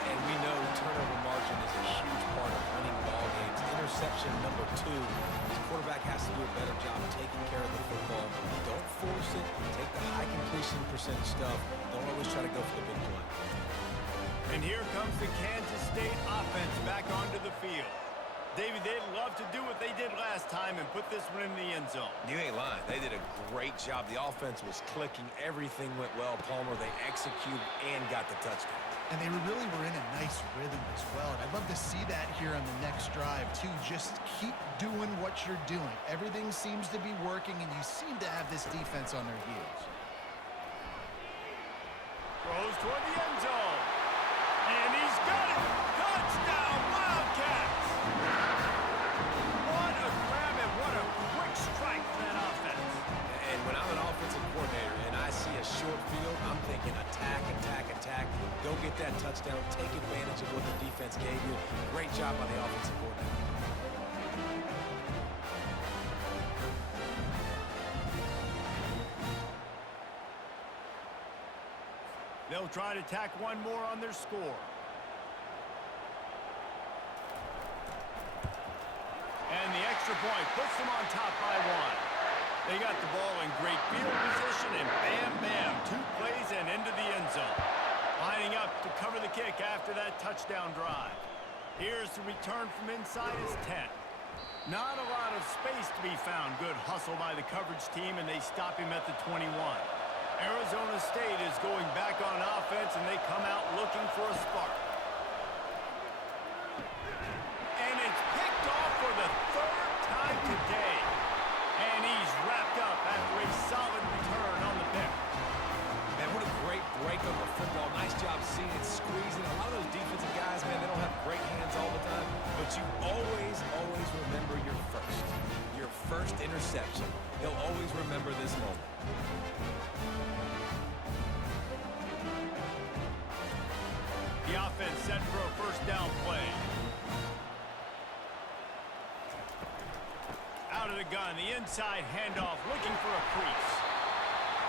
And we know turnover margin is a huge part of winning ball games. Interception number 2. The quarterback has to do a better job taking care of the football. Don't force it. Take the high completion percentage stuff. Don't always try to go for the big play. And here comes the Kansas State offense back onto the field. David, they'd love to do what they did last time and put this one in the end zone. You ain't lying. They did a great job. The offense was clicking. Everything went well. Palmer, they executed and got the touchdown. And they really were in a nice rhythm as well. And I'd love to see that here on the next drive, too. Just keep doing what you're doing. Everything seems to be working, and you seem to have this defense on their heels. Throws toward the end zone. And he's got it. Touchdown, Wildcats. What a grab and what a quick strike for that offense. And when I'm an offensive coordinator and I see a short field, I'm thinking attack, attack, attack. Go get that touchdown. Take advantage of what the defense gave you. Great job by the offensive coordinator. They'll try to tack one more on their score. And the extra point puts them on top by 1. They got the ball in great field position, and bam, bam, 2 plays and into the end zone. Lining up to cover the kick after that touchdown drive. Here's the return from inside his 10. Not a lot of space to be found. Good hustle by the coverage team, and they stop him at the 21. Arizona State is going back on offense, and they come out looking for a spark. And it's picked off for the 3rd time today. And he's wrapped up after a solid return on the pick. Man, what a great break on the football. Nice job seeing it, squeezing. A lot of those defensive guys, man, they don't have great hands all the time. But you always remember your first. Your first interception. They'll always remember this moment. The offense set for a first down play. Out of the gun, the inside handoff, looking for a crease.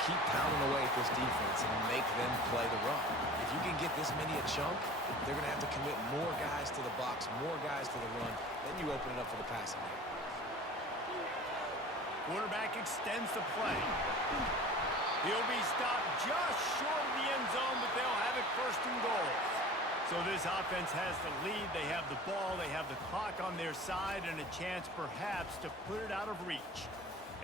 Keep pounding away at this defense and make them play the run. If you can get this many a chunk, they're going to have to commit more guys to the box, more guys to the run. Then you open it up for the passing game. Quarterback extends the play. He'll be stopped just short of the end zone, but they'll have it first and goal. So this offense has the lead. They have the ball. They have the clock on their side and a chance perhaps to put it out of reach.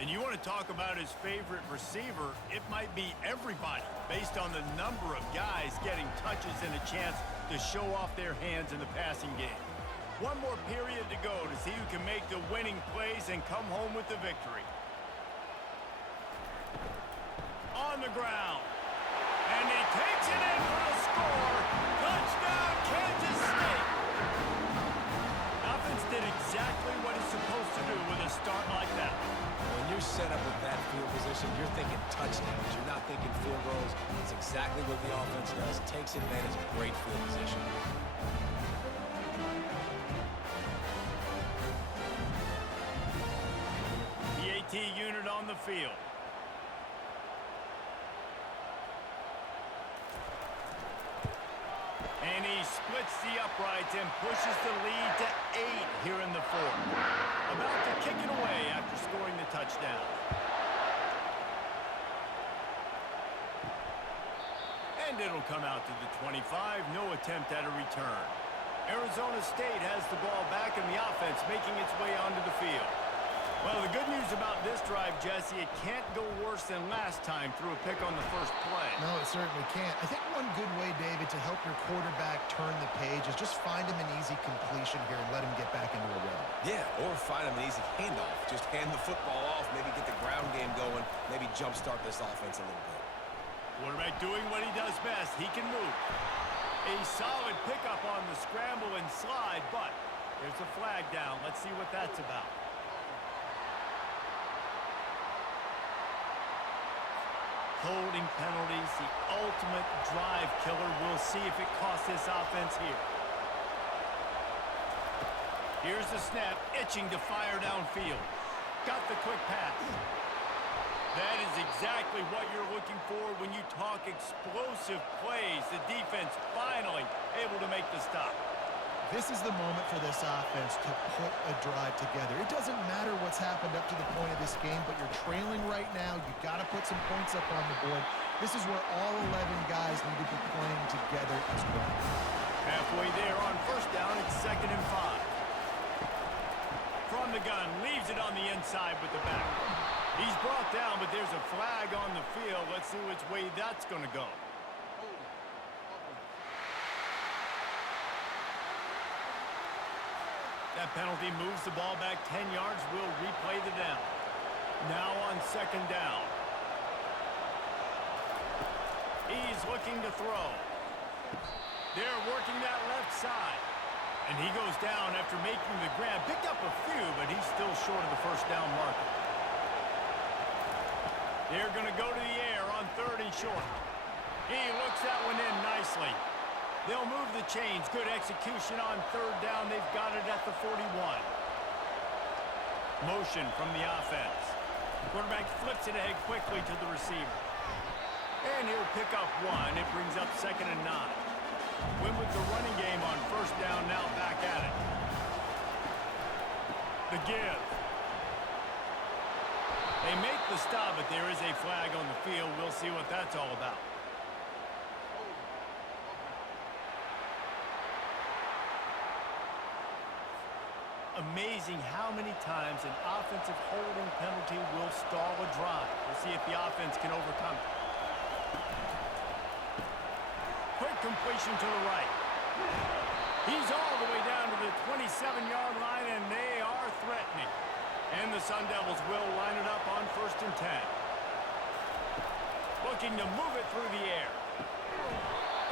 And you want to talk about his favorite receiver, it might be everybody based on the number of guys getting touches and a chance to show off their hands in the passing game. One more period to go to see who can make the winning plays and come home with the victory. on the ground. And he takes it in for the score. Touchdown, Kansas State. Offense did exactly what it's supposed to do with a start like that. When you're set up with that field position, you're thinking touchdowns. You're not thinking field goals. It's exactly what the offense does. Takes advantage of great field position. The AT unit on the field. And he splits the uprights and pushes the lead to 8 here in the fourth. About to kick it away after scoring the touchdown. And it'll come out to the 25. No attempt at a return. Arizona State has the ball back and the offense making its way onto the field. Well, the good news about this drive, Jesse, it can't go worse than last time through a pick on the first play. No, it certainly can't. I think one good way, David, to help your quarterback turn the page is just find him an easy completion here and let him get back into a rhythm. Yeah, or find him an easy handoff. Just hand the football off, maybe get the ground game going, maybe jumpstart this offense a little bit. Quarterback doing what he does best. He can move. A solid pickup on the scramble and slide, but there's a flag down. Let's see what that's about. Holding penalties, the ultimate drive killer. We'll see if it costs this offense here. Here's the snap, itching to fire downfield. Got the quick pass. That is exactly what you're looking for when you talk explosive plays. The defense finally able to make the stop. This is the moment for this offense to put a drive together. It doesn't matter what's happened up to the point of this game, but you're trailing right now. You've got to put some points up on the board. This is where all 11 guys need to be playing together as well. Halfway there on first down, it's 2nd and 5. From the gun, leaves it on the inside with the back. He's brought down, but there's a flag on the field. Let's see which way that's going to go. That penalty moves the ball back 10 yards. We'll replay the down. Now on 2nd down. He's looking to throw. They're working that left side. And he goes down after making the grab. Picked up a few, but he's still short of the first down marker. They're going to go to the air on 3rd and short. He looks that one in nicely. They'll move the chains. Good execution on 3rd down. They've got it at the 41. Motion from the offense. Quarterback flips it ahead quickly to the receiver. And he'll pick up 1. It brings up 2nd and 9. Win with the running game on 1st down, now back at it. The give. They make the stop, but there is a flag on the field. We'll see what that's all about. Amazing how many times an offensive holding penalty will stall a drive. We'll see if the offense can overcome it. Quick completion to the right. He's all the way down to the 27-yard line, and they are threatening. And the Sun Devils will line it up on 1st and 10. Looking to move it through the air.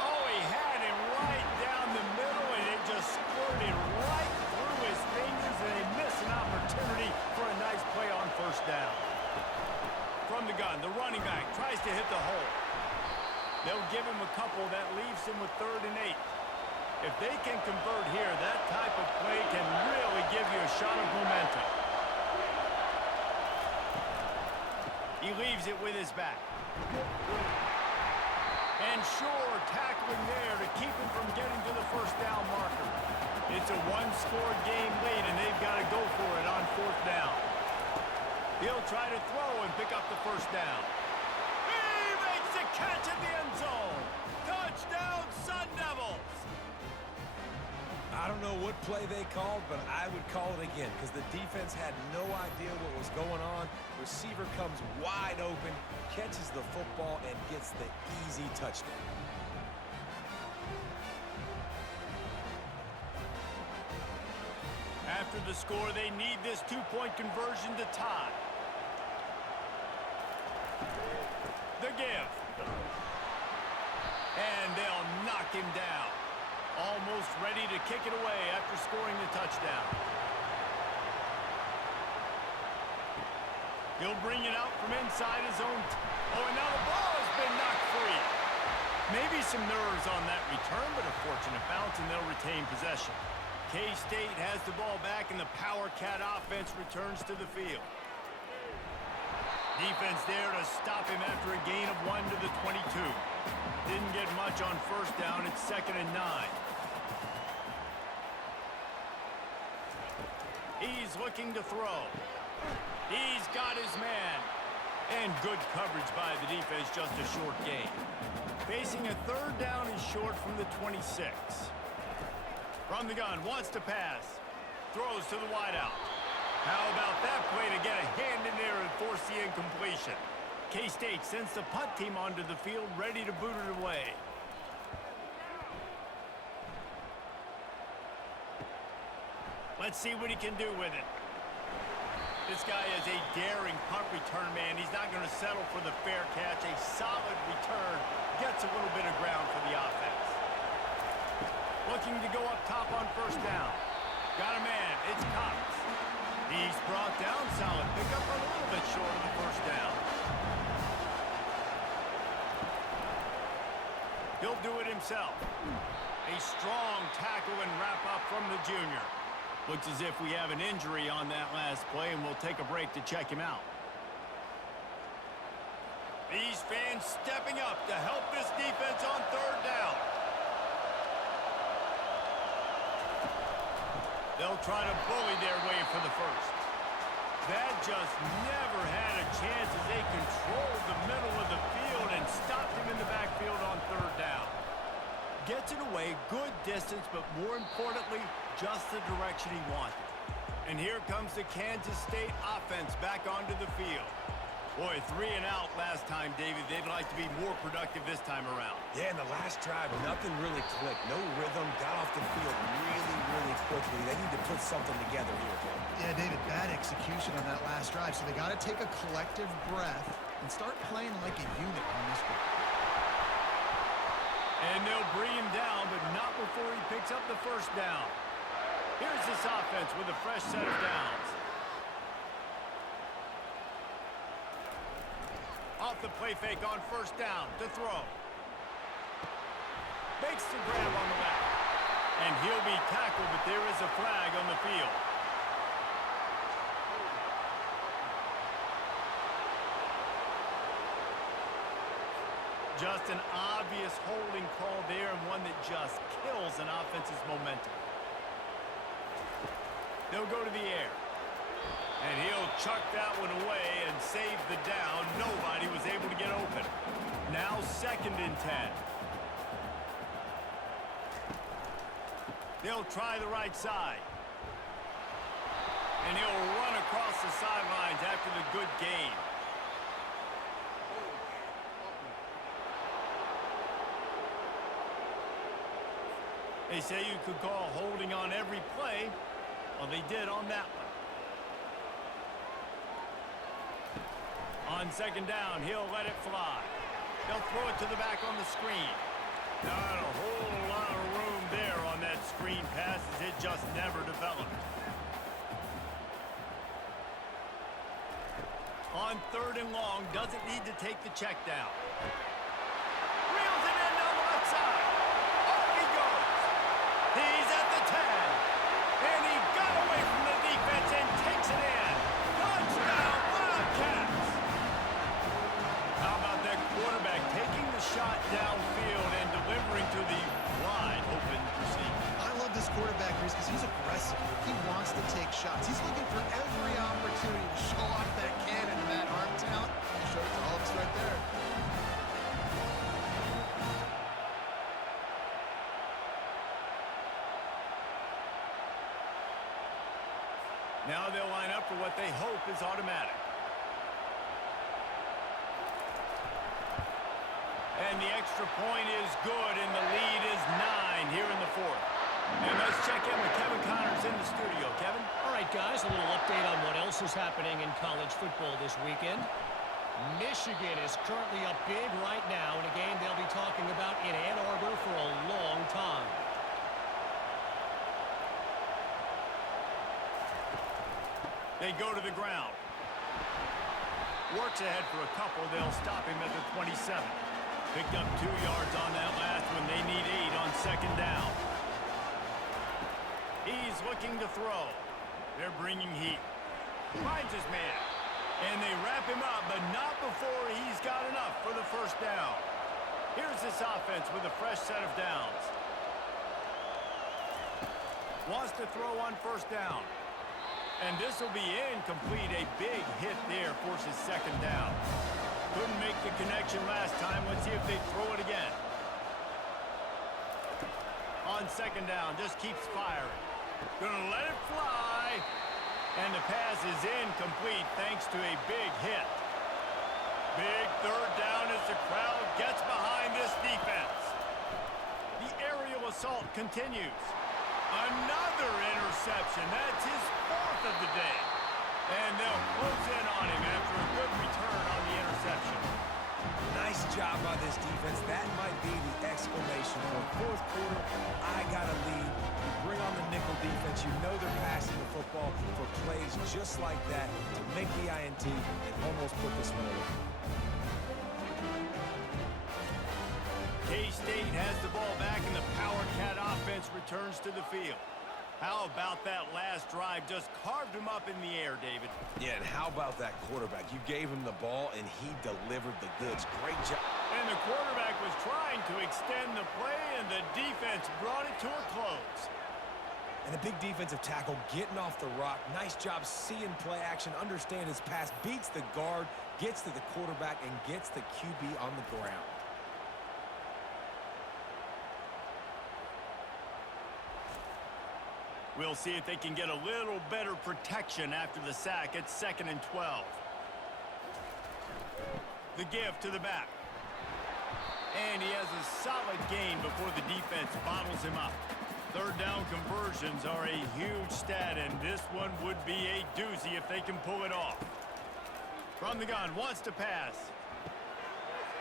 Oh, he had him right down the middle, and it just squirted right through his fingers, and they miss an opportunity for a nice play on 1st down. From the gun, the running back tries to hit the hole. They'll give him a couple. That leaves him with 3rd and 8. If they can convert here, that type of play can really give you a shot of momentum. He leaves it with his back. And sure, tackling there to keep him from getting to the 1st down marker. It's a one-score game lead, and they've got to go for it on 4th down. He'll try to throw and pick up the 1st down. He makes the catch in the end zone. Touchdown, Sun Devils. I don't know what play they called, but I would call it again because the defense had no idea what was going on. Receiver comes wide open, catches the football, and gets the easy touchdown. After the score, they need this two-point conversion to tie. The give. knock him down. Almost ready to kick it away after scoring the touchdown. He'll bring it out from inside his own. Oh, and now the ball has been knocked free. Maybe some nerves on that return, but a fortunate bounce, and they'll retain possession. K-State has the ball back, and the Power Cat offense returns to the field. Defense there to stop him after a gain of 1 to the 22. Didn't get much on first down. It's 2nd and 9. He's looking to throw. He's got his man. And good coverage by the defense, just a short gain. Facing a 3rd down and short from the 26. From the gun, wants to pass. Throws to the wideout. How about that play to get a hand in there and force the incompletion? K-State sends the punt team onto the field, ready to boot it away. Let's see what he can do with it. This guy is a daring punt return man. He's not going to settle for the fair catch. A solid return. Gets a little bit of ground for the offense. Looking to go up top on first down. Got a man. It's Cox. He's brought down. Solid pickup, a little bit short of the first down. He'll do it himself. A strong tackle and wrap up from the junior. Looks as if we have an injury on that last play, and we'll take a break to check him out. These fans stepping up to help this defense on 3rd down. They'll try to bully their way for the first. That just never had a chance as they controlled the middle of the field and stopped him in the backfield on 3rd down. Gets it away, good distance, but more importantly, just the direction he wanted. And here comes the Kansas State offense back onto the field. Boy, 3 and out last time, David. They'd like to be more productive this time around. Yeah, in the last drive, nothing really clicked. No rhythm, got off the field really quickly. They need to put something together here. Yeah, David, bad execution on that last drive, so they got to take a collective breath and start playing like a unit on this one. And they'll bring him down, but not before he picks up the first down. Here's this offense with a fresh set of downs. Off the play fake on first down to throw. Makes the grab on the back. And he'll be tackled, but there is a flag on the field. Just an obvious holding call there, and one that just kills an offense's momentum. They'll go to the air. And he'll chuck that one away and save the down. Nobody was able to get open. Now 2nd and 10. They'll try the right side. And he'll run across the sidelines after the good gain. They say you could call holding on every play. Well, they did on that one. On 2nd down, he'll let it fly. They'll throw it to the back on the screen. Not a whole lot of room there on that screen pass as it just never developed. On 3rd and long, doesn't need to take the check down. Reels it in down the left side. Off he goes. He's at the 10. And he got away from the defense and takes it in. Touchdown, Wildcats. How about that quarterback taking the shot downfield and delivering to the wide open receiver? I love this quarterback, Reese, because he's aggressive. He wants to take shots. He's looking for every opportunity to show off that cannon and that arm talent. He showed it to all of us right there. Now they'll line up for what they hope is automatic. And the extra point is good, and the lead is 9 here in the 4th. And let's check in with Kevin Connors in the studio. Kevin? All right, guys, a little update on what else is happening in college football this weekend. Michigan is currently up big right now in a game they'll be talking about in Ann Arbor for a They go to the ground. Works ahead for a couple. They'll stop him at the 27. Picked up 2 yards on that last one. They need 8 on second down. He's looking to throw. They're bringing heat. Finds his man. And they wrap him up, but not before he's got enough for the first down. Here's this offense with a fresh set of downs. Wants to throw on first down. And this will be incomplete. A big hit there forces second down. Couldn't make the connection last time. Let's see if they throw it again. On second down, just keeps firing. Gonna let it fly. And the pass is incomplete thanks to a big hit. Big third down as the crowd gets behind this defense. The aerial assault continues. Another interception. That's his 4th of the day. And they'll close in on him after a good return on the interception. Nice job by this defense. That might be the exclamation point. Fourth quarter, I got a lead. You bring on the nickel defense. You know they're passing the football for plays just like that to make the INT and almost put this one away. K-State has the ball back and the Power Cat offense returns to the field. How about that last drive? Just carved him up in the air, David. Yeah, and how about that quarterback? You gave him the ball, and he delivered the goods. Great job. And the quarterback was trying to extend the play, and the defense brought it to a close. And a big defensive tackle getting off the rock. Nice job seeing play action, understand his pass, beats the guard, gets to the quarterback, and gets the QB on the ground. We'll see if they can get a little better protection after the sack. It's 2nd and 12. The give to the back. And he has a solid gain before the defense bottles him up. Third down conversions are a huge stat, and this one would be a doozy if they can pull it off. From the gun, wants to pass.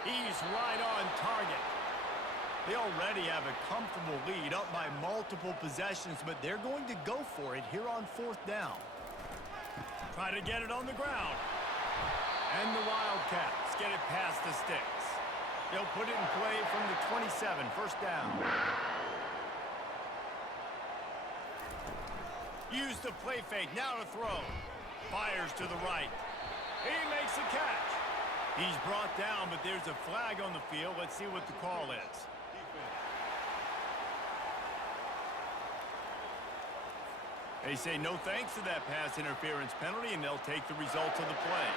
He's right on target. They already have a comfortable lead, up by multiple possessions, but they're going to go for it here on 4th down. Try to get it on the ground. And the Wildcats get it past the sticks. They'll put it in play from the 27, first down. Use the play fake, now to throw. Fires to the right. He makes the catch. He's brought down, but there's a flag on the field. Let's see what the call is. They say no thanks to that pass interference penalty, and they'll take the results of the play.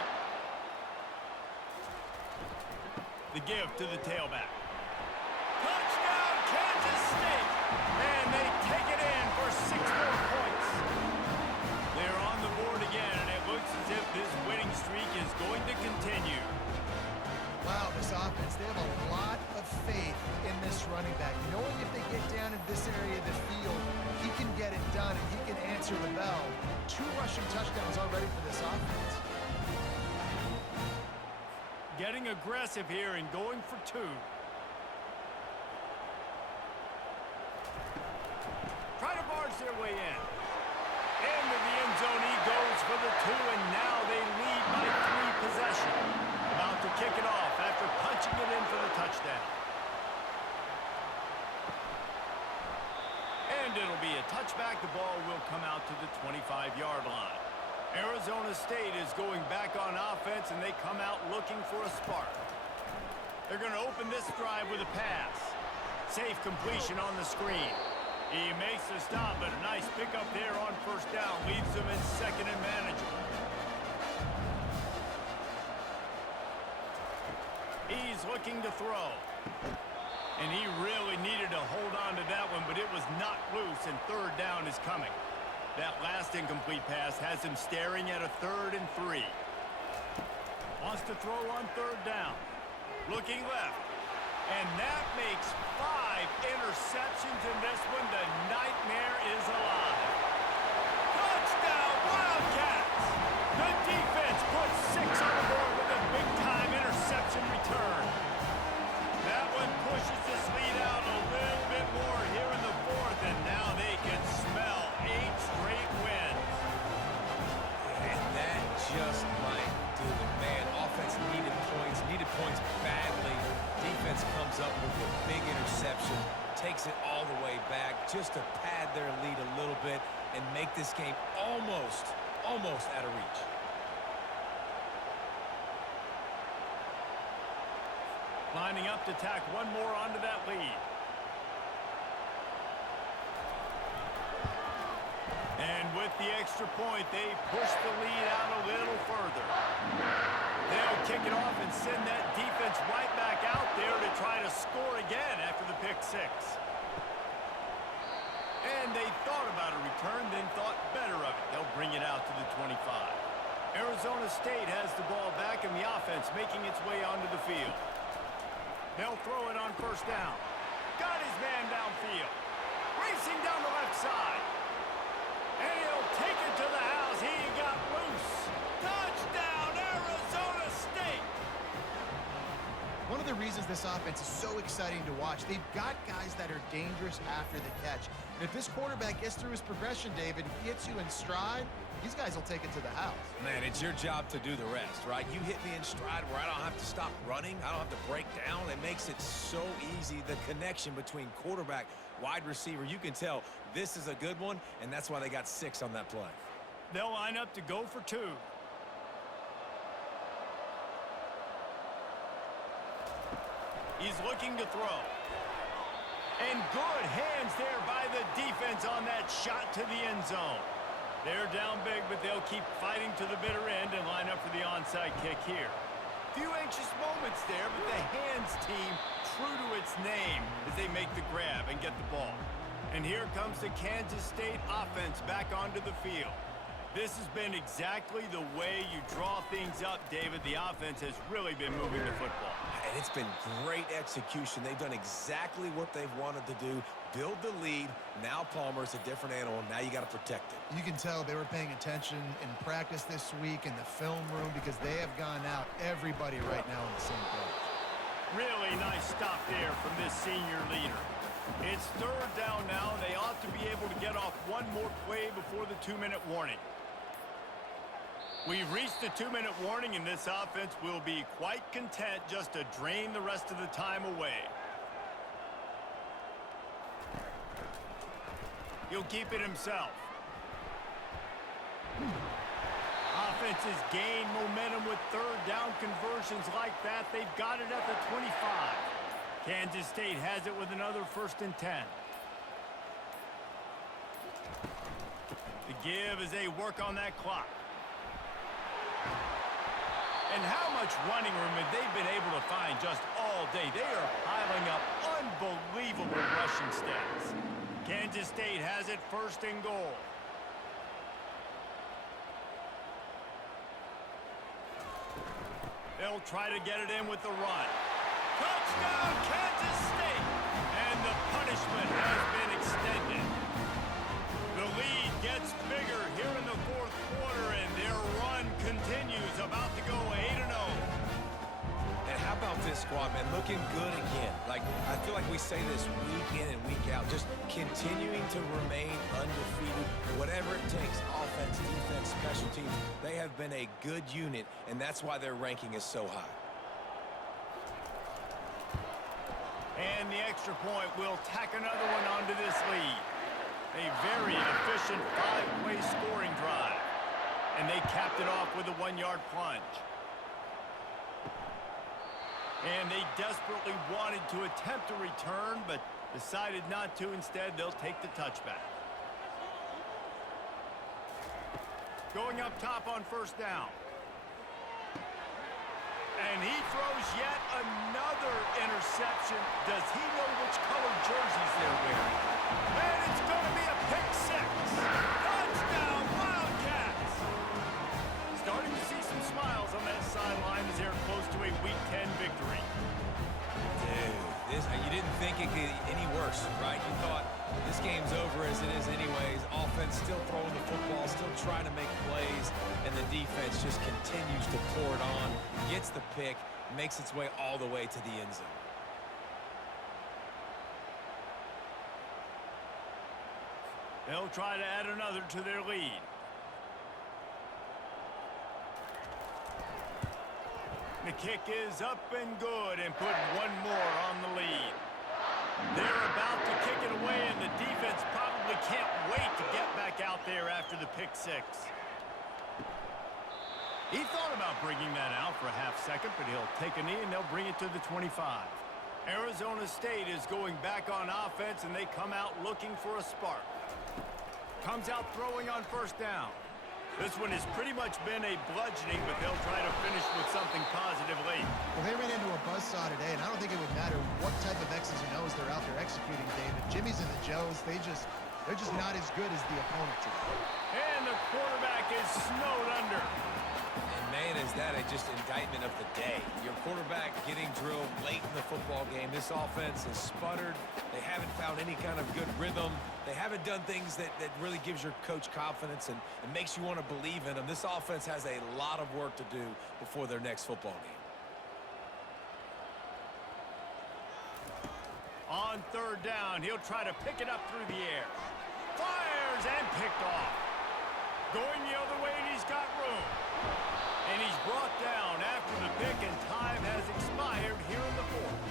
The give to the tailback. Touchdown, Kansas State! And they take it in for 6 more points. They're on the board again, and it looks as if this winning streak is going to continue. Wow, this offense, they have a lot of faith in this running back. Knowing if they get down in this area of the field, he can get it done and he can answer the bell. 2 rushing touchdowns already for this offense. Getting aggressive here and going for 2. Try to barge their way in. Into the end zone he goes for the 2, and now they lead by 3 possessions. About to kick it off after punching it in for the touchdown. And it'll be a touchback. The ball will come out to the 25-yard line. Arizona State is going back on offense, and they come out looking for a spark. They're going to open this drive with a pass. Safe completion on the screen. He makes the stop, but a nice pickup there on first down. Leaves them in 2nd and manageable. He's looking to throw. And he really needed to hold on to that one, but it was knocked loose, and 3rd down is coming. That last incomplete pass has him staring at a 3rd and 3. Wants to throw on 3rd down. Looking left. And that makes 5 interceptions in this one. The nightmare is alive. Touchdown, Wildcats! The defense puts 6 on the board with a big-time interception return. That one pushes this lead out a little bit more here in the 4th, and now they can smell 8 straight wins. And takes it all the way back just to pad their lead a little bit and make this game almost out of reach. Lining up to tack one more onto that lead. And with the extra point, they push the lead out a little further. They'll kick it off and send that defense right back out there to try to score again after the pick six. And they thought about a return, then thought better of it. They'll bring it out to the 25. Arizona State has the ball back in the offense, making its way onto the field. They'll throw it on first down. Got his man downfield. Racing down the left side. And he'll take it to the house. He got loose. Touchdown, Arizona State. One of the reasons this offense is so exciting to watch, they've got guys that are dangerous after the catch. And if this quarterback gets through his progression, David, he gets you in stride, these guys will take it to the house. Man, it's your job to do the rest, right? You hit me in stride where I don't have to stop running. I don't have to break down. It makes it so easy. The connection between quarterback, wide receiver, you can tell this is a good one, and that's why they got 6 on that play. They'll line up to go for 2. He's looking to throw. And good hands there by the defense on that shot to the end zone. They're down big, but they'll keep fighting to the bitter end and line up for the onside kick here. Few anxious moments there, but the hands team true to its name as they make the grab and get the ball. And here comes the Kansas State offense back onto the field. This has been exactly the way you draw things up, David. The offense has really been moving the football. And it's been great execution. They've done exactly what they've wanted to do. Build the lead. Now Palmer's a different animal. Now you got to protect it. You can tell they were paying attention in practice this week in the film room because they have gone out everybody right now on the same page. Really nice stop there from this senior leader. It's third down now. They ought to be able to get off one more play before the 2-minute warning. We've reached the 2-minute warning, and this offense will be quite content just to drain the rest of the time away. He'll keep it himself. Offenses gain momentum with third down conversions like that. They've got it at the 25. Kansas State has it with another 1st and 10. The give as they work on that clock. And how much running room have they been able to find just all day? They are piling up unbelievable rushing stats. Kansas State has it 1st and goal. They'll try to get it in with the run. Touchdown, Kansas State! And the punishment has been extended. The lead gets bigger here in the 4th quarter, and their run continues, about to go 8-0. And how about this squad, man? Looking good again. Like, I feel like we say this week in and week out, just continuing to remain undefeated, whatever it takes, offense, defense, special teams. They have been a good unit, and that's why their ranking is so high. And the extra point will tack another one onto this lead. A very efficient 5-play scoring drive. And they capped it off with a 1-yard plunge. And they desperately wanted to attempt a return, but decided not to. Instead, they'll take the touchback. Going up top on 1st down. And he throws yet another interception. Does he know which colored jerseys they're wearing? And it's going to be a pick 6. Touchdown, Wildcats! Starting to see some smiles on that sideline as they're close to a Week 10 victory. Dude, you didn't think it could get any worse, right? You thought this game's over as it is anyways. Offense still throwing the football, still trying to make plays, and the defense just continues to pour it on, gets the pick, makes its way all the way to the end zone. They'll try to add another to their lead. The kick is up and good and put one more on the lead. They're about to kick defense probably can't wait to get back out there after the pick six. He thought about bringing that out for a half second, but he'll take a knee and they'll bring it to the 25. Arizona State is going back on offense, and they come out looking for a spark. Comes out throwing on first down. This one has pretty much been a bludgeoning, but they'll try to finish with something positive late. Well, they ran into a buzzsaw today, and I don't think it would matter what type of X's and O's they're out there executing, David. Jimmy's and the Joes, they're just not as good as the opponent today. And the quarterback is snowed under. And man, is that just indictment of the day. Your quarterback getting drilled late in the football game. This offense has sputtered. They haven't found any kind of good rhythm. They haven't done things that really gives your coach confidence and makes you want to believe in them. This offense has a lot of work to do before their next football game. On third down, he'll try to pick it up through the air. Fires and picked off. Going the other way, and he's got room. And he's brought down after the pick, and time has expired here in the fourth.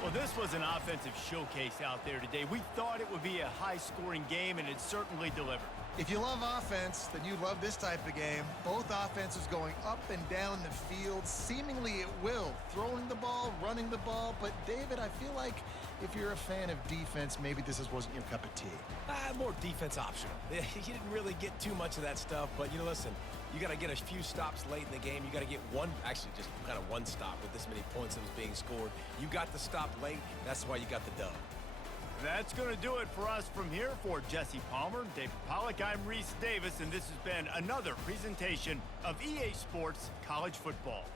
Well, this was an offensive showcase out there today. We thought it would be a high-scoring game, and it certainly delivered. If you love offense, then you love this type of game. Both offenses going up and down the field, seemingly at will. Throwing the ball, running the ball. But, David, I feel like if you're a fan of defense, maybe this wasn't your cup of tea. More defense optional. You didn't really get too much of that stuff, but, listen, you got to get a few stops late in the game. You got to get just kind of one stop with this many points that was being scored. You got the stop late. That's why you got the dub. That's going to do it for us from here. For Jesse Palmer, David Pollack, I'm Reese Davis, and this has been another presentation of EA Sports College Football.